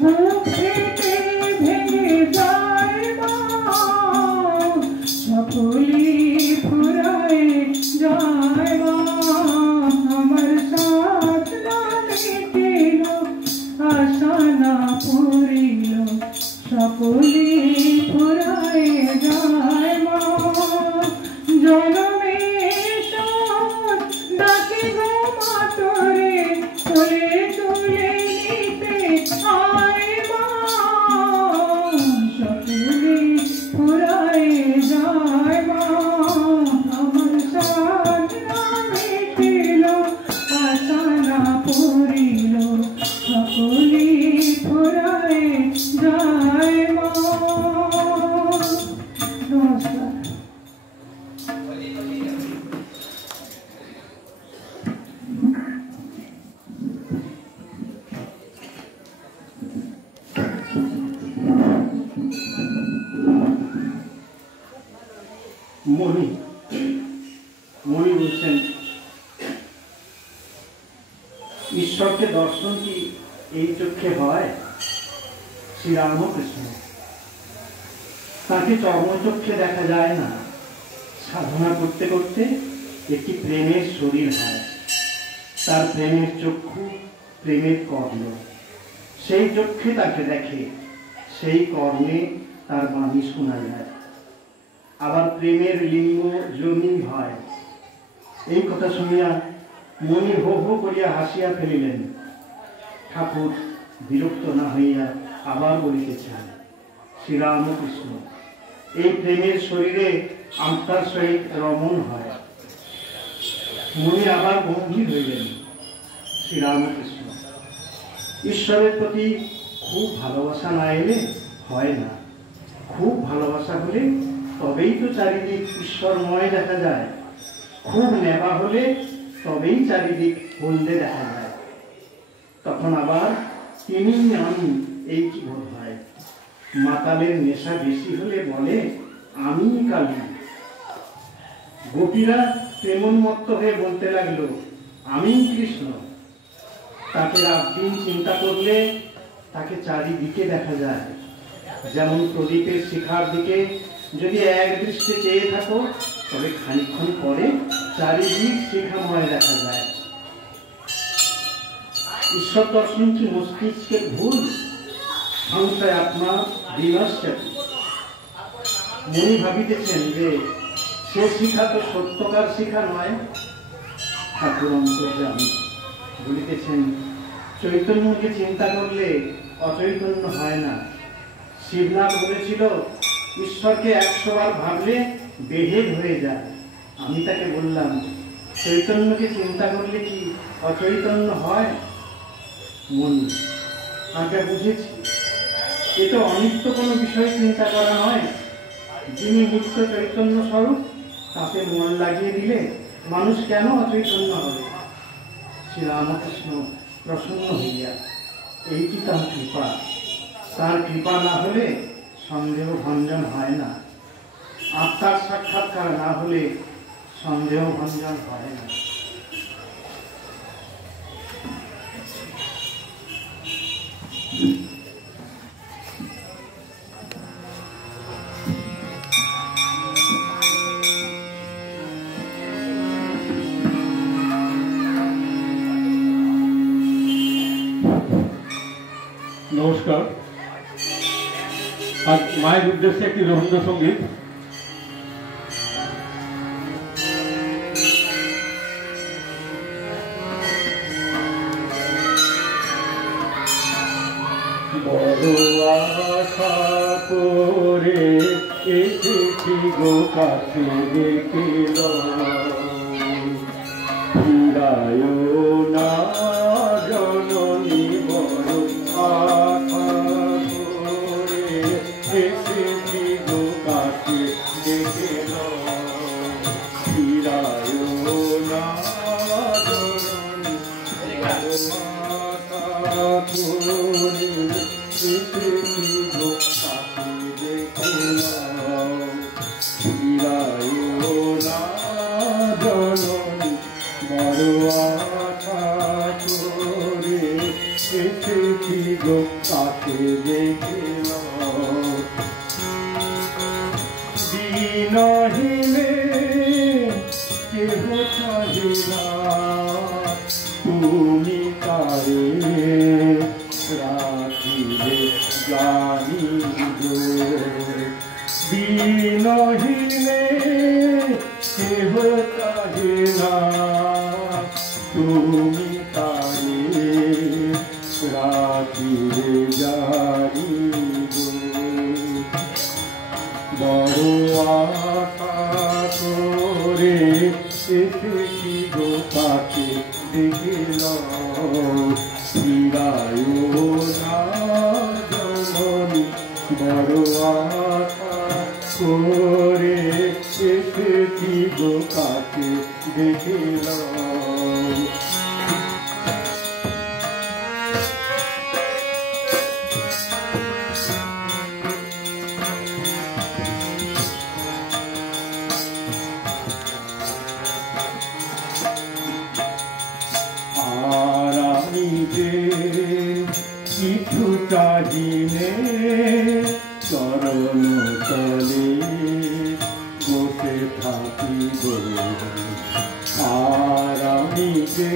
বুক ফেটে ভেঙে যায় মা। সকলি ফুরাই যায় মা। আমার সাধনা মিটিল, আশা না পুরিল, সকলি ফুরাই যায় মা। জনমে ডাকি গো মাতরে, কোলে তুলে নিতে আয় মা। সকলে ফুরাই যায় মা। আমার সাধনা মিটিল, আশা না পুরিল, সকলে ফুরাই যায় মা। মণি বলছেন, ঈশ্বরকে দর্শন কি এই চক্ষে হয়? শ্রীরামকৃষ্ণ, তাকে চর্মচক্ষে দেখা যায় না, সাধনা করতে করতে একটি প্রেমের শরীর হয়, তার প্রেমের চক্ষু, প্রেমের কর্ণ, সেই চক্ষে তাকে দেখে, সেই কর্ণে তার বাণী শোনা যায়। আবার প্রেমের লিঙ্গ জমি হয়। এই কথা শুনিয়া মণি হো হো করিয়া হাসিয়া ফেলিলেন। ঠাকুর বিরক্ত না হইয়া আবার বলিতেছেন, শ্রীরামকৃষ্ণ, এই প্রেমের শরীরে আত্মার সহিত রমণ হয়। মণি আবার গম্ভীর হইলেন। শ্রীরামকৃষ্ণ, ঈশ্বরের প্রতি খুব ভালোবাসা না এলে হয় না। খুব ভালোবাসা হলে তবেই তো চারিদিক ঈশ্বরময় দেখা যায়। খুব নেবা হলে তবেই চারিদিক হলদে দেখা যায়। তখন আবার তিনি আমি এই কি বোধ হয়। মাতালের নেশা বেশি হলে বলে আমি কালী। গোপীরা প্রেমোন্মত্ত হয়ে বলতে লাগলো আমি কৃষ্ণ। তাকে রাত দিন চিন্তা করলে তাকে চারিদিকে দেখা যায়। যেমন প্রদীপের শিখার দিকে যদি এক দৃষ্টে চেয়ে থাকো তবে খানিকক্ষণ পরে চারিদিক শিখাময় দেখা যায়। ঈশ্বর দর্শন কি মস্তিষ্কের ভুল? সংশয় আত্মা বিনশ্যতি। মনি ভাবিতেছেন যে সে শিখা তো সত্যকার শিখা নয়। ঠাকুর অন্তর্যামী বলিতেছেন, চৈতন্যকে চিন্তা করলে অচৈতন্য হয় না। শিবনাথ বলেছিল ঈশ্বরকে 100 বার ভাবলে বেহেদ হয়ে যায়। আমি তাকে বললাম, চৈতন্যকে চিন্তা করলে কি অচৈতন্য হয়? মনি, আগে বুঝেছি, এ তো অনিত্য কোনো বিষয় চিন্তা করা নয়। যিনি নিত্য চৈতন্য স্বরূপ, তাতে মন লাগিয়ে দিলে মানুষ কেন অচৈতন্য হবে? শ্রীরামকৃষ্ণ প্রসন্ন হইয়া, এইটি তার কৃপা। তার কৃপা না হলে সন্দেহ ভঞ্জন হয় না। আত্মার সাক্ষাৎকার না হলে সন্দেহ ভঞ্জন হয় না। নমস্কার। আজ মায়ের উদ্দেশ্যে একটি রবীন্দ্রসঙ্গীত। বড় আশা করে এসেছি গো কাছে দেখিল, ফিরায় না জননী। বড় আশা করে এসেছি গো কাছে দেখিল, ফিরায় না জননী। দিনহীনে কেহ চাহিলা, তুমি তারে রাখিলে জানি গো। দিনহীনে কেহ চাহিলা, তুমি তারে রাখিলে জানি গো। বড় আশা করে এসেছি গো কাছে দেখিল, ফিরায় না জননী। বড় আশা করে এসেছি গো কাছে দেখিল। চরণ তলে বসে থাকিব আর আমি যে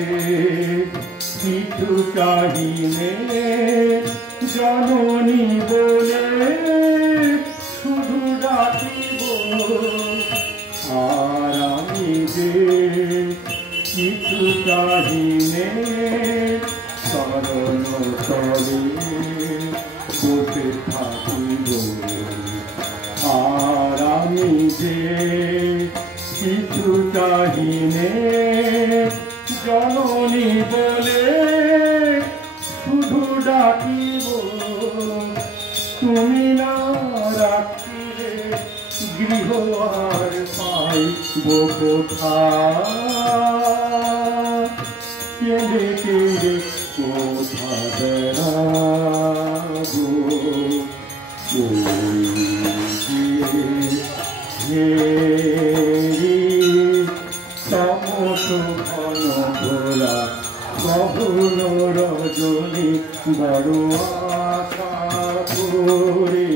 কিছু চাহিনে জননী বলে শুধু ডাকিব আর আমি যে কিছু চাহিনে চরণ তলে বসে থাকিব আর আমি যে কিছু চাহিনে জননী বলে শুধু ডাকিব তুমি না রাখিলে গৃহ আর পাইব কোথায় কেঁদে কেঁদে কোথা বেড়াবো তমস ঘন ঘোরা গহন রজনী বড় আশা করে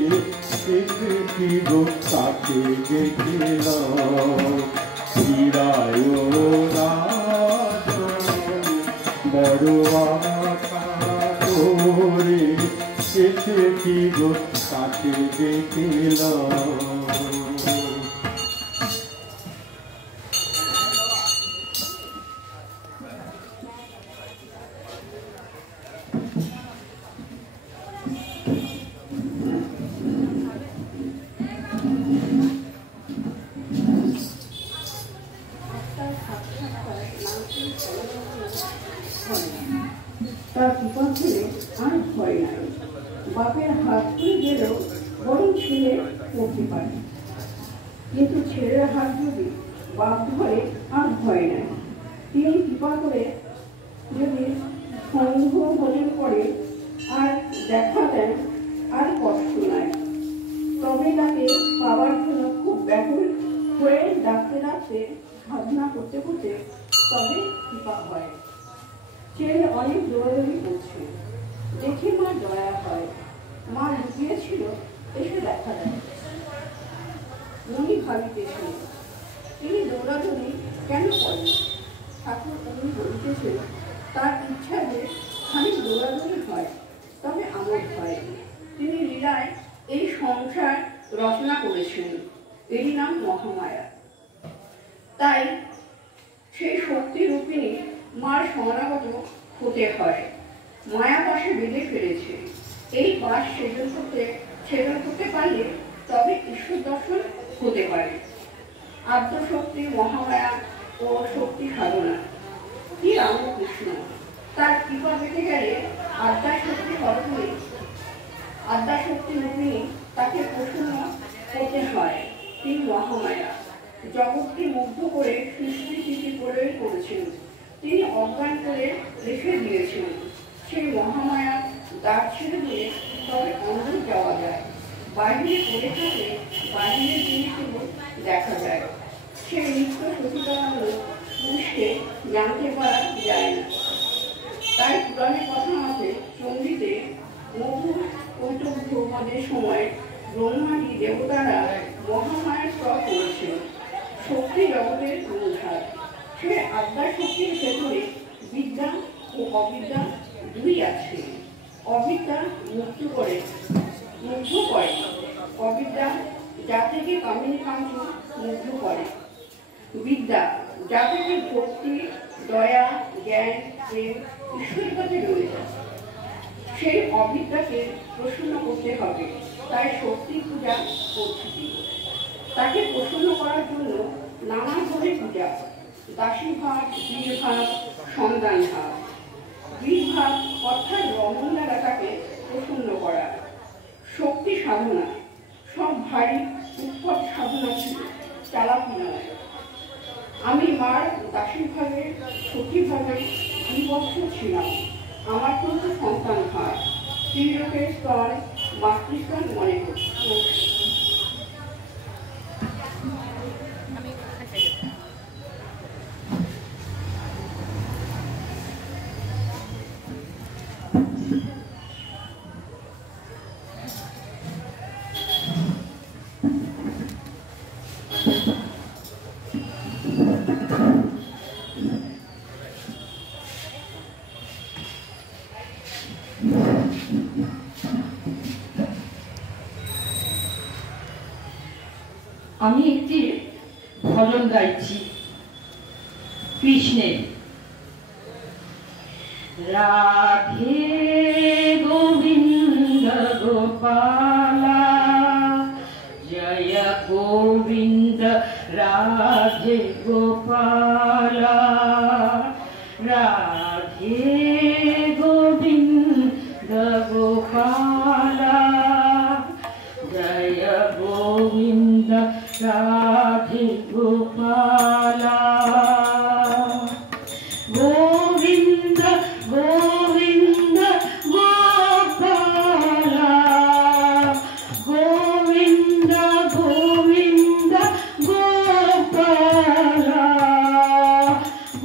এসেছিল তাকে দেখিল ফিরায় বড় আশা করে এসেছিল তাকে দেখিল তার বিপদ হলে আর ভয় নাই, বাপের হাত ধরে গেলেও বরং ছেলে পড়তে পারে, কিন্তু ছেলের হাত যদি বাপ ধরে আর ভয় নাই। তিনি কৃপা করে যদি সন্দেহ হলে পড়ে আর দেখা দেন আর কষ্ট নাই, তবে তাকে পাওয়ার জন্য খুব ব্যাকুল হয়ে ডাকতে ডাকতে সাধনা করতে করতে তবে কৃপা হয়। ছেলে অনেক দৌড়াদৌড়ি করছে, দেখে মা দয়া হয়। মা লুকিয়েছিল, এসে দেখা দেয়। উনি ভাবিতেছেন তিনি দৌড়াদৌড়ি কেন করেন। ঠাকুর উনি বলিতেছেন তার ইচ্ছা যে খানিক দৌড়াদৌড়ি হয়, তবে আমোদ হয়। তিনি লীলায় এই সংসার রচনা করেছেন, এরই নাম মহামায়া। তাই সেই শক্তি রূপিণী মার শরণাগত হতে হয়। মায়া পাশে বেঁধে ফেলেছে, এই পাশ ছেদন করতে পারলে তবে ঈশ্বর দর্শন হতে পারে। আদ্যশক্তি মহামায়া ও শক্তি সাধনা কি রামকৃষ্ণ, তার কৃপা পেতে গেলে আদ্যাশক্তি রূপিণী তাকে প্রসন্ন করতে হয়। তিনি মহামায়া, জগৎকে মুগ্ধ করে সৃষ্টি স্থিতি প্রলয় করেছেন। তিনি অজ্ঞান করে রেখে দিয়েছেন। সেই মহামায়ার দ্বার ছেড়ে দিয়ে তবে অন্দর যাওয়া যায়। বাইরে পড়ে থাকলে বাইরের জিনিসগুলো দেখা যায়। সেই নিত্য সচিদানন্দ পুরুষকে জানতে পারা যায় না। তাই পুরাণের কথা মতে চণ্ডীতে মধু কৈতব্যবাদের সময় ব্রহ্মাদি দেবতারা মহামায়ার স্তব করেছেন। শক্তি জগতের মূলধার। সে আদ্যাশক্তির ভেতরে বিদ্যা ও অবিদ্যা দুই আছে। অবিদ্যা মুক্ত করে, অবিদ্যা যা থেকে কামিনী কাঞ্চ মুগ্ধ করে। বিদ্যা যা থেকে ভক্তি, দয়া, জ্ঞান, প্রেম, ঈশ্বরের কাছে রয়েছে। সেই অবিদ্যাকে প্রসন্ন করতে হবে। তাই শক্তি পূজা পদ্ধতি। তাকে প্রসন্ন করার জন্য নানা ধরনের পূজা, দাসীভাব, বীরভাব, সন্তান ভাব। বীরভাব অর্থাৎ রমণ দ্বারা তাকে প্রসন্ন করা। শক্তি সাধনা সব ভারী উৎকট সাধনা ছিল, চালাকি নয়। আমি মার দাসীভাবে সখীভাবে 2 বছর ছিলাম। আমার কিন্তু সন্তান হয়। ত্রিলোকের স্তর মাতৃস্থান মনে করছি। আমি একটি ভজন গাইছি কৃষ্ণের। রাধে গোবিন্দ গোপালা জয় গোবিন্দ রাধে গোপালা রাধে গোবিন্দ গোপালা জয় গোবিন্দ রাধে গোপালা গোবিন্দ গোবিন্দ গোপালা গোবিন্দ গোবিন্দ গোপালা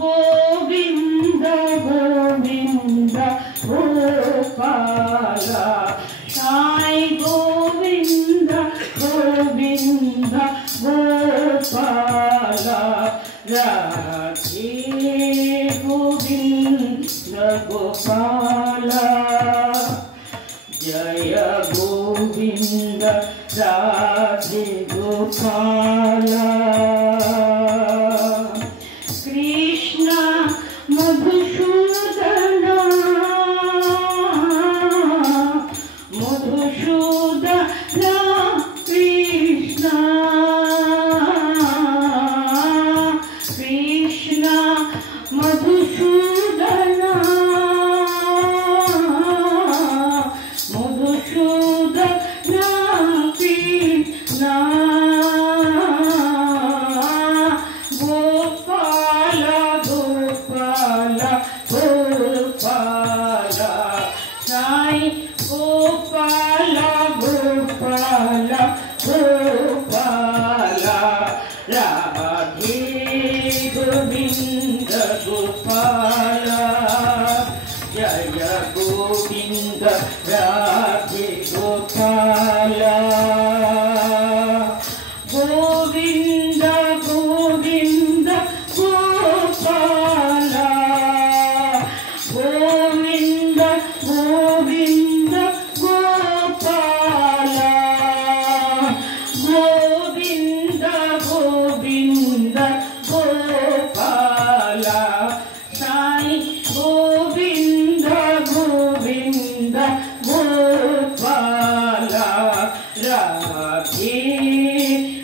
গোবিন্দ গোবিন্দ গোপালা সাই গোবিন্দ গোবিন্দ গোপালা রাধে গোবিন্দ গোপালা জয় গোবিন্দ রাধে গোপালা কৃষ্ণ মধুসূদন মধুসূদন কৃষ্ণ কৃষ্ণ মধুসূদন মধুসূদন কৃষ্ণ গোপাল গোপাল গোপাল সাই গোপাল গোপাল গোপাল রাধে গোবিন্দ গোপাল জয় গোবিন্দ রাধে গোপাল গোবিন্দ গোবিন্দ গোপাল গোবিন্দ গোবিন্দ গোপাল গোবিন্দ গোবিন্দ গোপাল সাই গোবিন্দ গোবিন্দ গোপাল রাধে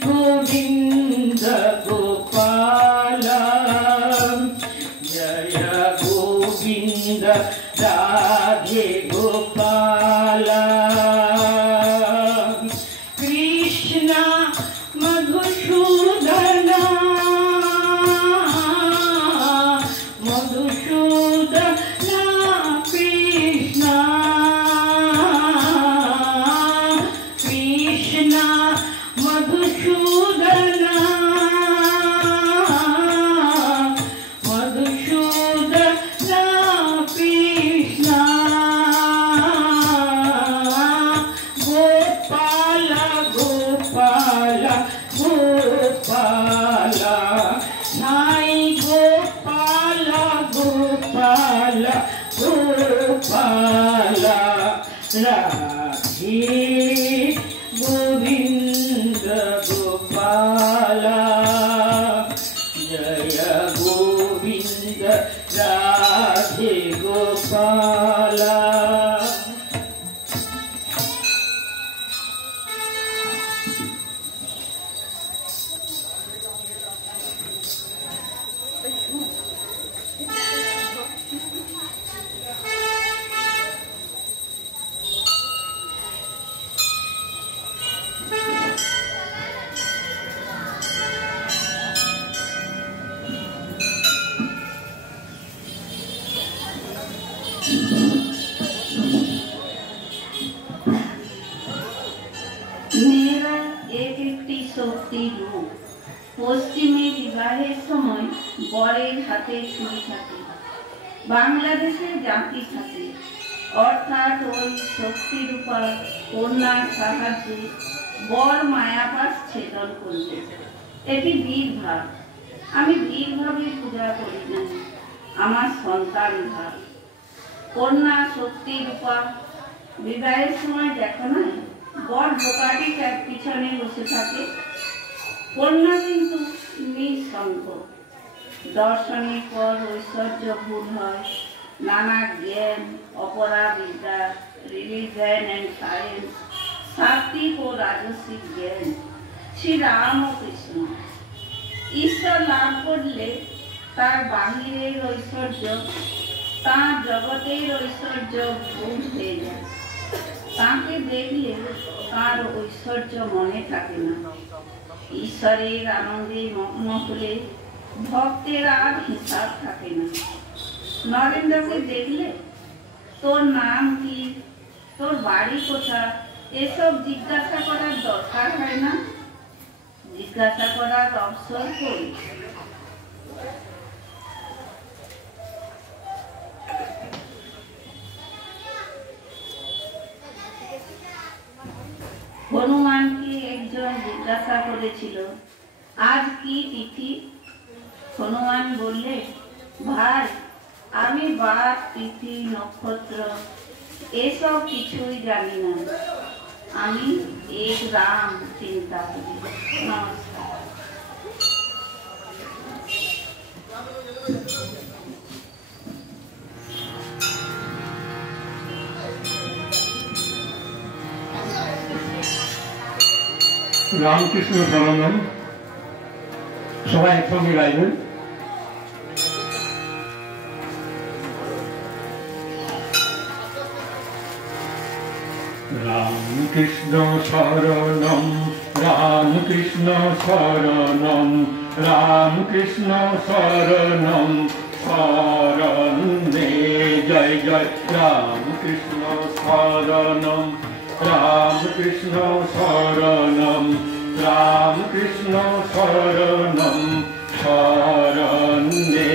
গোবিন্দ গোপাল জয় গোবিন্দ রাধে গোপাল কৃষ্ণ মধুসূদন মধুসূদন কৃষ্ণ কৃষ্ণ মধুসূদন মধুসূদন কৃষ্ণ গোপাল গোপাল গোপাল সাই গোপাল গোপাল গোপাল রাধে গোবিন্দ গোপাল জয় গোবিন্দ রাধে গোপাল মেয়েরা এক একটি শক্তির রূপ। পশ্চিমে বিবাহের সময় বরের হাতে ছুরি থাকে, বাংলাদেশে জাতি থাকে, অর্থাৎ ওই শক্তিরূপা কন্যার সাহায্যে বর মায়াপাশ ছেদন করবে। এটি বীরভাব। আমি বীরভাবে পূজা করি না, আমার সন্তান ভাব। কন্যা শক্তিরূপা বিবাহের সময় দেখো না, বর বোকাটি পিছনে বসে থাকে, কন্যা কিন্তু নিঃসঙ্গ। দর্শনের পর ঐশ্বর্য ভুল হয়, নানা জ্ঞান, অপরাবিদ্যা, রিলিজিয়ন অ্যান্ড সায়েন্স, সাত্বিক ও রাজস্বিক জ্ঞান, শ্রীরাম ও কৃষ্ণ। ঈশ্বর লাভ করলে তার বাহিরের ঐশ্বর্য, তার জগতের ঐশ্বর্য ভুল হয়ে যায়। তাকে দেখলে তার ঐশ্বর্য মনে থাকে না। ঈশ্বরের আনন্দে মগ্ন হলে ভক্তের আর হিসাব থাকে না। নরেন্দ্রকে দেখলে তোর নাম কি, তোর বাড়ি কোথা, এসব জিজ্ঞাসা করার দরকার হয় না, জিজ্ঞাসা করার অবসর কই। হনুমানকে একজন জিজ্ঞাসা করেছিল, আজ কি তিথি? হনুমান বললে, ভাই আমি বার, তিথি, নক্ষত্র এসব কিছুই জানি না, আমি এক রাম চিন্তা করি। নমস্কার। রামকৃষ্ণ শরণম। সবাই একসঙ্গে গাইবেন। রামকৃষ্ণ শরণম, রামকৃষ্ণ শরণম, রামকৃষ্ণ শরণম শরণে। জয় জয় রামকৃষ্ণ শরণম, রামকৃষ্ণ শরণম, রামকৃষ্ণ শরণম শরণে।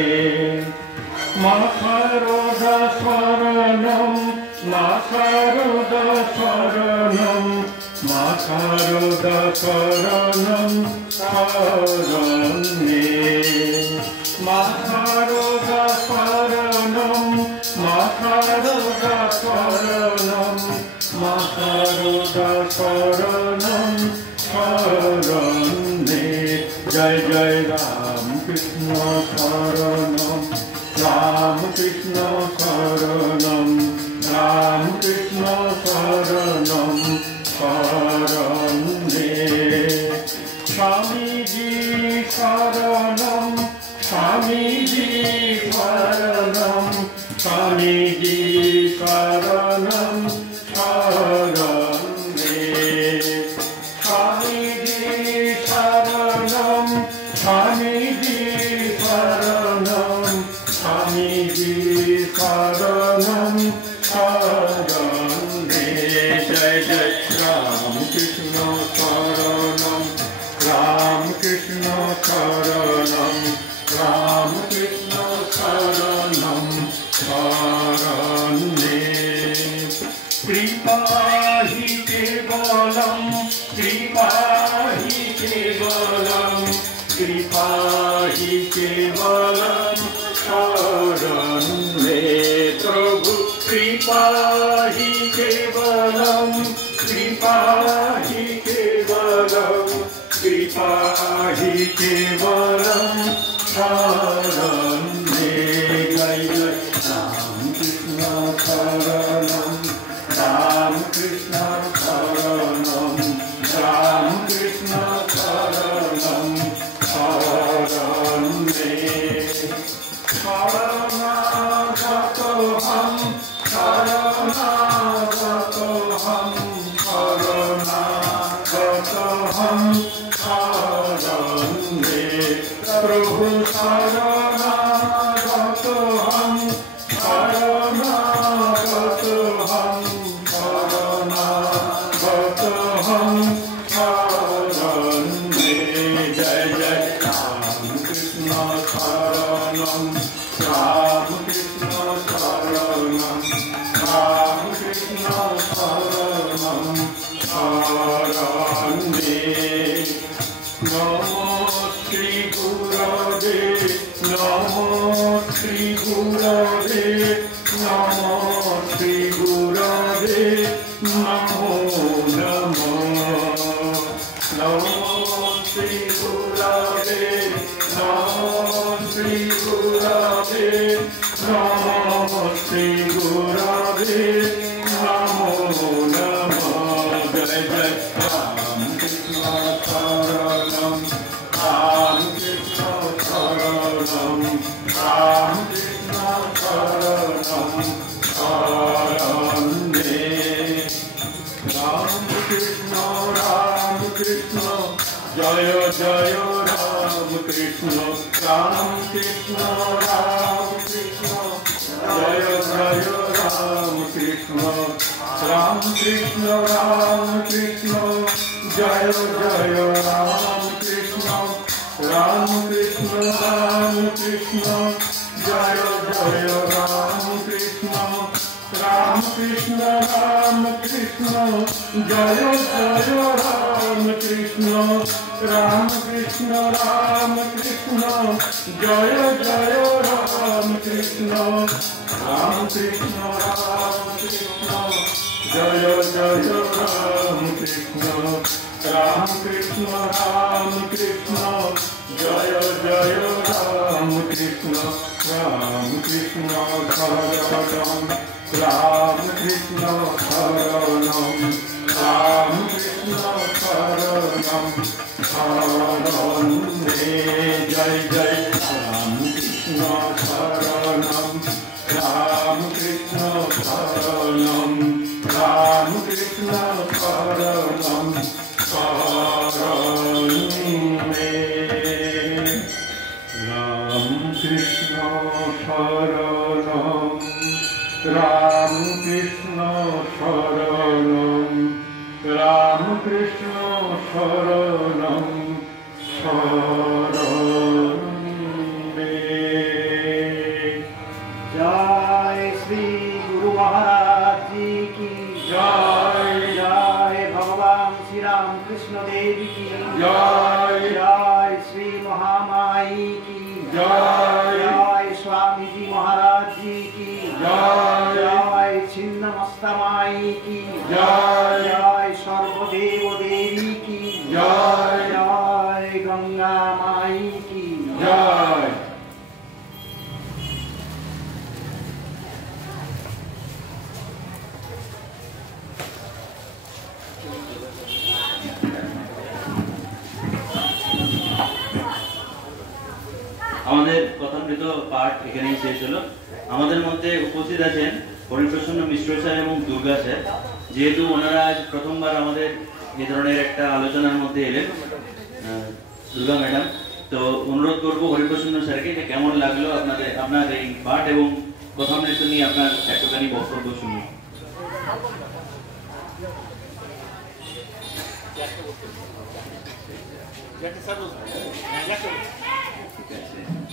মা শারদা শরণম, মা শারদা শরণম, মা শারদা শরণম শরণে। মা শারদা শরণম, মা শারদা শরণম, মা শারদা শরণম শরণে। জয় জয় রামকৃষ্ণ শরণম, রামকৃষ্ণ শরণম, রামকৃষ্ণ শরণম শরণে। স্বামীজি শরণম, স্বামীজি শরণম, স্বামীজি শরণম শরণে। স্বামীজি শরণম, স্বামীজি শরণম, স্বামীজি শরণম শরণে। জয় জয় রামকৃষ্ণ শরণম, রামকৃষ্ণ শরণম, রামকৃষ্ণ শরণম শরণে। কৃপাহি কেবলম, কৃপাহি কেবলম, কৃপাহি কেবলম শরণে। প্রভু কৃপাহি কেবলম, কৃপাহি কেবলম, কৃপাহি কেবলম শরণে। জয় জয় রামকৃষ্ণ শরণম, রামকৃষ্ণ শরণম, রামকৃষ্ণ শরণম শরণে। শরণাগতহং, শরণাগতহং, শরণাগতহং শরণে। প্রভু শরণাগতহং, শরণাগতহং, শরণাগতহং শরণে। জয় জয় রামকৃষ্ণ শরণম, রামকৃষ্ণ শরণম, রামকৃষ্ণ শরণম শরণে। নমো শ্রী গুরবে, নমো শ্রী গুরবে, নমো শ্রী গুরবে নমো নমো। নমো শ্রী কৃষ্ণ রাম কৃষ্ণ জয় জয় রাম কৃষ্ণ রাম কৃষ্ণ রাম কৃষ্ণ জয় জয় রাম কৃষ্ণ রাম কৃষ্ণ রাম কৃষ্ণ জয় জয় রাম কৃষ্ণ রাম কৃষ্ণ রাম কৃষ্ণ জয় জয় রাম কৃষ্ণ রাম কৃষ্ণ রাম কৃষ্ণ জয় জয় রাম কৃষ্ণ রাম কৃষ্ণ রাম কৃষ্ণ জয় জয় রাম কৃষ্ণ রাম কৃষ্ণ রাম কৃষ্ণ জয় জয় রাম কৃষ্ণ রাম কৃষ্ণ রাম কৃষ্ণ জয় জয় রাম কৃষ্ণ রাম কৃষ্ণ শরণম রাম কৃষ্ণ শরণম রাম কৃষ্ণ শরণম শরণ জয় জয় রাম কৃষ্ণ শরণম রাম কৃষ্ণ শরণম রাম কৃষ্ণ শরণম শরণ রাম কৃষ্ণ শরণম রাম কৃষ্ণ শরণম রাম কৃষ্ণ শরণম শরণ जय श्री गुरु महाराज जी की जय जय भगवान श्री राम कृष्ण देव की जय जय श्री महामाई की जय जय स्वामी जी महाराज जी की जय जय छिन्नमस्तमाई की जय जय सर्वदेव देवी की जय जय गंगा माई की जय আমাদের কথামৃত পাঠ এখানেই শেষ হলো। আমাদের মধ্যে উপস্থিত আছেন হরিপ্রসন্ন মিশ্র স্যার এবং দুর্গা স্যার। যেহেতু ওনারা আজ প্রথমবার আমাদের এই ধরনের একটা আলোচনার মধ্যে এলেন, দুর্গা ম্যাডাম, তো অনুরোধ করবো হরিপ্রসন্ন স্যারকে যে কেমন লাগলো আপনার এই পাঠ এবং কথামৃত নিয়ে আপনার একটুখানি বক্তব্য শুনুন। ঠিক আছে।